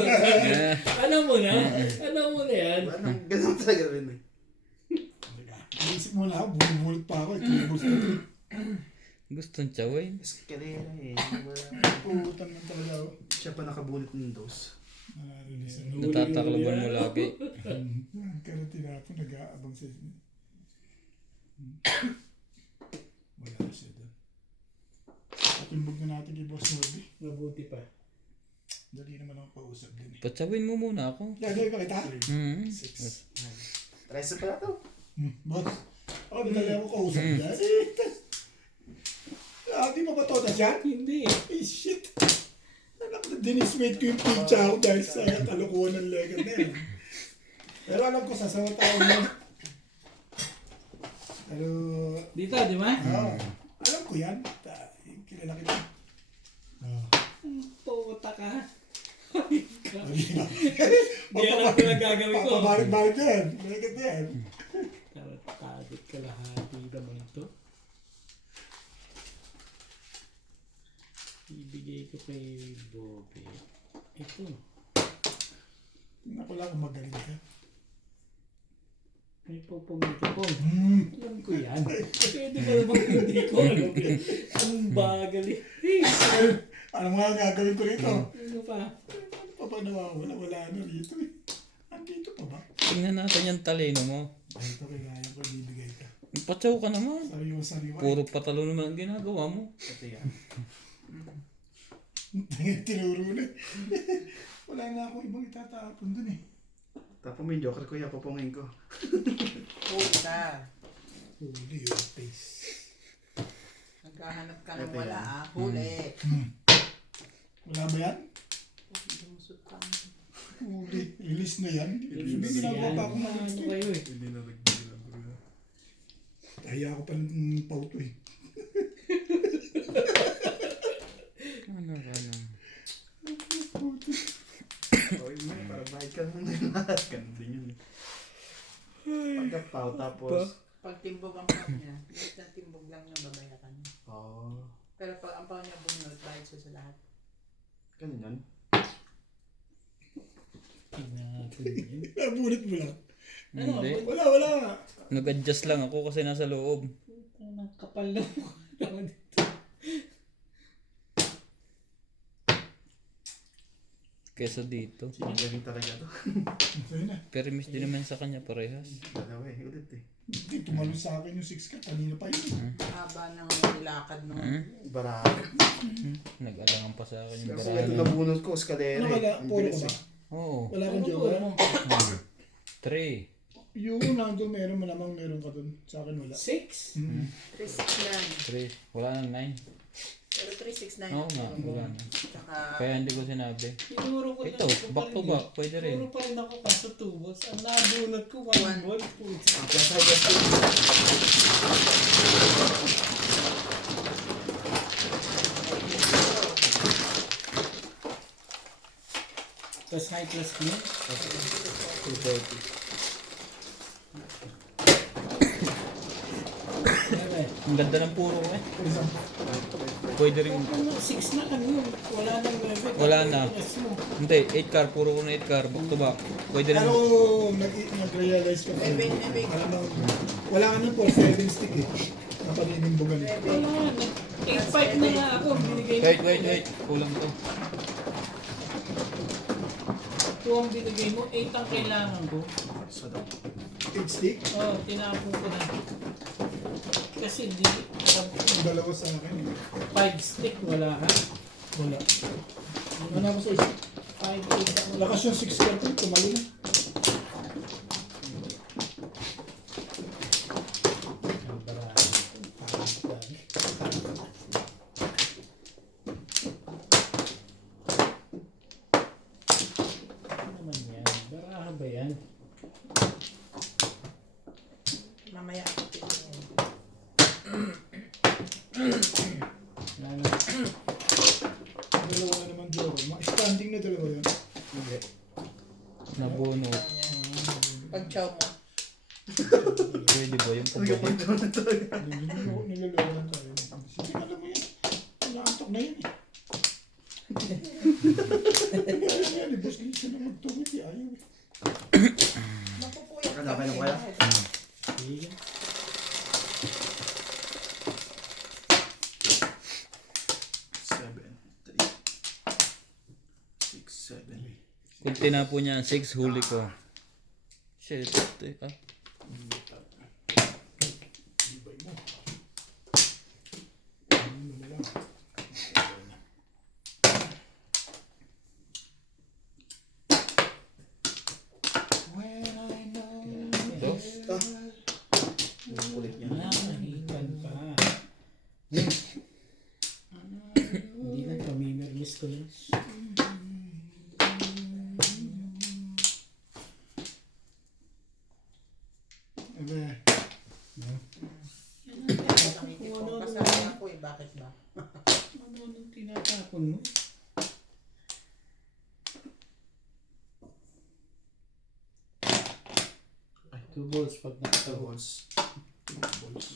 Ano mo na? Ano mo na yan? Parang ganun talaga rin eh. Iisip mo na, bulit pa ako. Ikinibos na ito. Gustong tsawin. Eskalera eh. Putan man talaga ako. Siya pa nakabunot ng dos. Marirelease na. Natatakloban mo lagi. Kaya tinapon, nag-aabang sa inyo. Wala siya doon. Patimbog na natin kay Boss Norby. Mabuti pa. Dali naman ako kausap din eh. Patsawin mo muna ako. Gagawin pa kita? 6. 13 pala to. Boss. Oh, dali ako kausap dyan. Di pa ba totas yan? Hindi eh. Eh, shit. Alam na, dinismate ko yung pincha ako dahil sa kalukuhan ng legat na yan. Pero alam ko, sasawa tao mo. Pero, Dito, di ba? alam ko yan. Kilala kita. Puta ka. Hindi na. Di alam ko na gagawin ko. Papabalik-balik yan. Legat na yan. Tagot ka lahati naman ito. Ibigay ko kay Bobby. Ito. Tingnan ko lang kung magaling ka. May popong dito po. Hmm. Alam ko yan. Pwede ba naman hindi ko alam yan? Ang bagal eh. Ano mga gagawin ko rito? Ano pa? Ano pa ba nawawala? Wala na rito eh. Andito pa ba? Tingnan natin yung talino mo. Ay, ito kaya ko bibigay ka. Patsaw ka naman. Sariwa-sariwa. Puro patalo naman ang ginagawa mo. Ito yan. Tinuro na. Wala na akong ibang itatapon dun eh. Tapos may joker ko, yapapungin ko. Puta. Huli yung face. Naghahanap ka ng Ito wala yan. ah. Huli. Wala ba yan? Lumusot ka. Huli. Ilis na yan. Hindi Yan. ginagawa pa ako ng Ano kayo eh? Hindi na nagbigay ng bro. Kaya ako pa ng pauto eh. Ano ka na? Okay mo, para bahid ka naman lahat. Ganun din yun eh. Pagkapaw, tapos... Pag timbog ang pang niya, kahit na timbog lang yung babayaran niya. Oh, Pero pag ang pang niya bunot, bayad siya sa lahat. ganun yun. Tingnan natin yun. Nabulit mo lang. Hindi. Wala. Nag-adjust lang ako kasi nasa loob. Ang kapal na mukha naman dito. Kesa dito. Sige, galing talaga to. Sa'yo na. Pero miss din naman sa kanya parehas. Dalawa eh, ulit eh. Hindi, tumalon sa akin yung 6 ka. Kanina pa yun. Haba ng nilakad nung Barako. Nag-alangan pa sa akin yung Kasi ito barano. nabunot ko, eskalera Ano eh. kaya? Ang Puro bilis ka ba? eh. Oo. Wala akong jowa. 3. Yung nandun meron, malamang meron ka dun. Sa akin wala. 6? 369. 3. Wala nang 9. Pero 369. Oo nga, wala na. Tsaka, Kaya hindi ko sinabi. Tinuro ko Ito, lang ako back pa to rin back. eh. Pwede rin. Tinuro pa rin ako kaso 2 balls. Ang nabunot ko 1 One. ball. Puta. Plus high plus stick. Plus high plus clean. 240. Ebe. Ang ganda ng puro eh. Pwede rin. 6 na lang yun. Wala nang 9. Wala na. Yes mo. Hindi, 8 car. Puro ko na 8 car. Back to back. Pwede rin. Ano, nag-realize ka pa. Bebe, bebe. Alam mo, wala ka ng 4-7 stick eh. Napaninimbugan. Wala na. 8-5 na nga ako. Binigay mo. Wait. Kulang to. 2 ang binigay mo. 8 ang kailangan ko. 8 stick? Oo, tinapon ko na. Kasi di. Ang dalawa sa akin. 5 stick. Wala ka. Wala. Ano ako sa isa? 5, 8 ako. Lakas yung 6 card ko, tumalo na. Ano naman yan? Baraha ba yan? mamaya ako tingin. Ano? Dalawa na naman Joro. Standing na dalawa yan. Hindi. Nabunot. Pag-chow mo. Pwede ba yung pabalik? Niloloko lang tayo. Sige, alam mo yan. Naantok na yan eh. Ayaw yan eh. Boss, hindi siya na magtuwid eh. Ayaw eh. Nakupuyat Kaya na kaya? Sige. Kung tinapo niya 6, huli ko. Shit. Ah. Ibay mo. Ano mo lang. When I know. Ito? Ulit niya. Nahikan pa. Hindi na pamimirmis ko lang. Ebe. Kasama ako eh, bakit ba? Ano nang tinatapon mo? Ay, 2 balls pag nakatawa. Balls.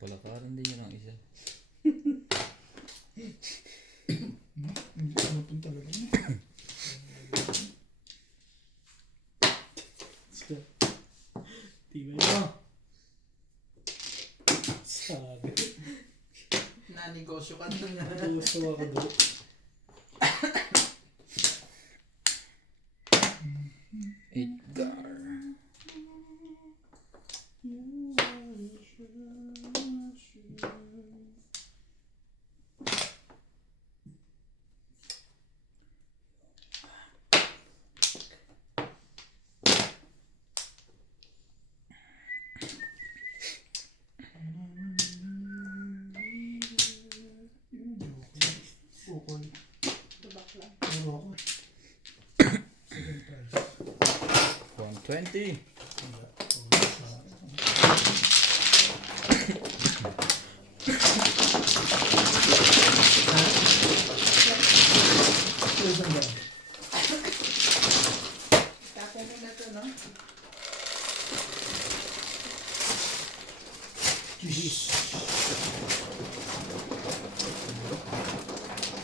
Palakaran din yun ang isa. Hindi ko napunta talaga. Tibay mo. Sabi. Nanegosyo ka na. Gusto ako doon. Edgar. Bukol. Tubak lang. Puro ako. Second prize. 120. Wala. Puro sa akin. Thousand yan. Tapos na to, no? Jeez.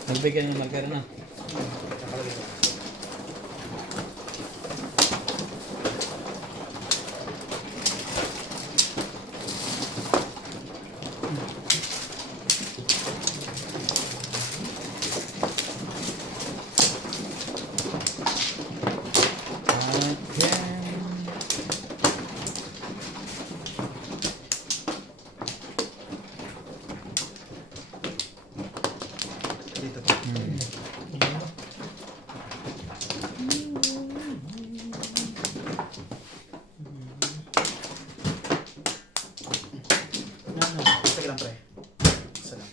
Nagbigay ng marker na. Again. lang, pre. Isa lang.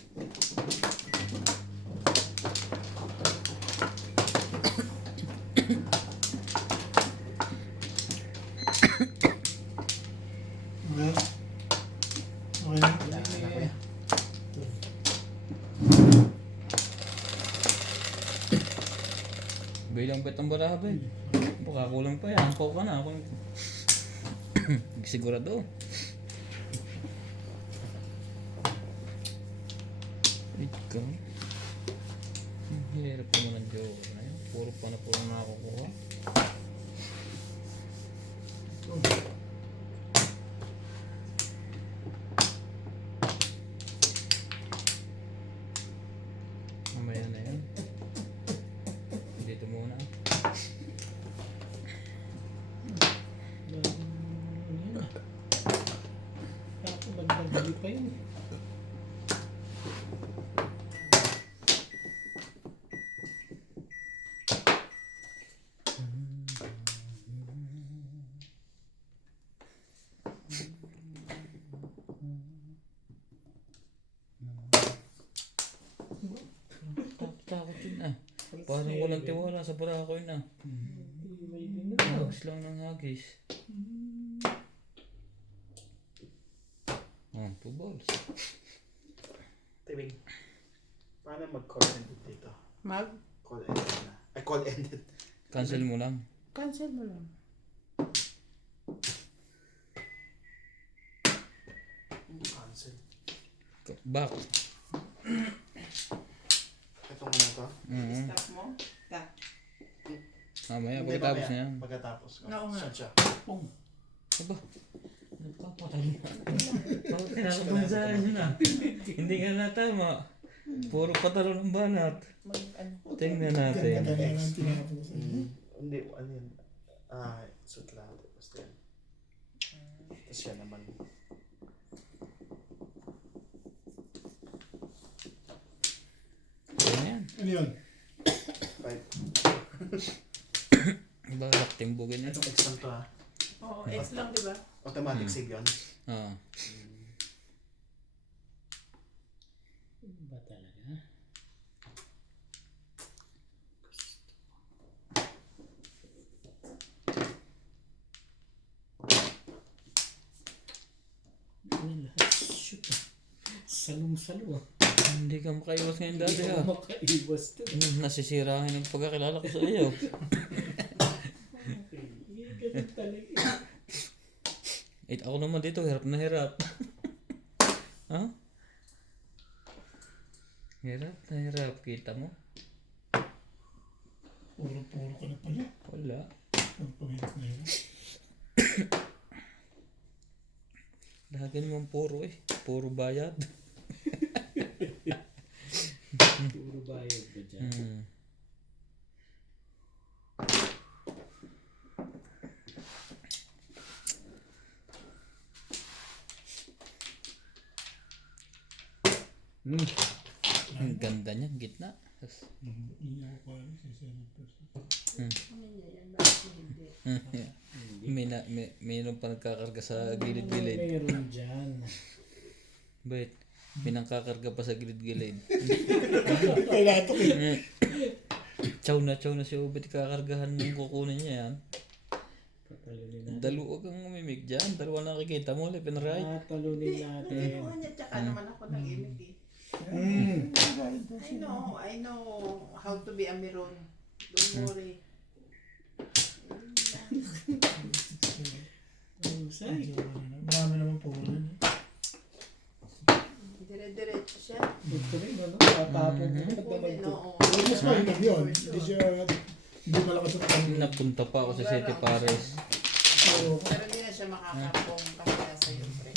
Okay. Okay na. Yan, yan, kuya. Bilang bet ang barabe. Baka kulang pa yan. Angkaw ka na. Ako sigurado. Wait ka. Hirap naman ang joke na yun. Puro pa na puro nakakukuha. Mamaya na yan. Dito muna. Yun ah. Tapos bandang pa yun. Takot yun ah. Parang walang tiwala sa barako yun ah. May din na. Hagis lang ng hagis. Oh, 2 balls. Tibig. Paano mag-call ended dito? Mag? Call ended na. Ay, call ended. Cancel mo lang. Cancel mo lang. Cancel. Back. Ito nga na to. Stop mo? Ta. Mamaya Hindi, pagkatapos mamaya. na yan. Pagkatapos. Oo nga. Saan siya? Aba, nagpapatay na. Bakit tinakabang sa akin na? Hindi nga natama. Puro patalo ng banat. Mag ano ko. Tingnan Ganda natin. na lang tinapos. Hindi, ano yun? Suit lang. Basta yan. Tapos yan naman. Ayan. Ano yun? Right. Balak timbugin na. Itong exam to ha. Oo, X lang diba? Automatic save yun. Ah. Ba talaga? Ano lahat? Shoot ah. Salong-salo ah. Hindi ka makaiwas ngayon dati Hindi ha. ako makaiwas to. Nasisirahin ang pagkakilala ko sa iyo. Ganun talaga. Ako naman dito, hirap na hirap. Ha? Hirap na hirap. Kita mo? Puro-puro ka na pala. Wala. Ang pangit na yun. Lagi naman puro eh. Puro bayad. Puro bayad ba dyan? Hmm. Ang ganda niya, gitna. Tas, Hindi ako pala si 7%. mayroon pa nagkakarga sa gilid-gilid. Meron dyan. Wait, may nangkakarga pa sa gilid-gilid. Kaya ito eh. Chow na si Ubit kakargahan ng kukunin niya yan. Patalunin natin. Dalawa kang umimik dyan. Dalawa nakikita mo, left and right. Patalunin natin. Oo niya, tsaka naman ako nag-imit eh. I know how to be a meron. Don't worry. Ang say. Marami naman po rin. Dire-diretso siya. Ito rin ano? Tatapon mo. Ba't naman Kunin, ito? oo. Mas mainag yun. Hindi siya, hindi malakas sa tanong. Napunta pa ako sa City Pares. Oo. Pero hindi na siya makakapong pahiya sa'yo, pre.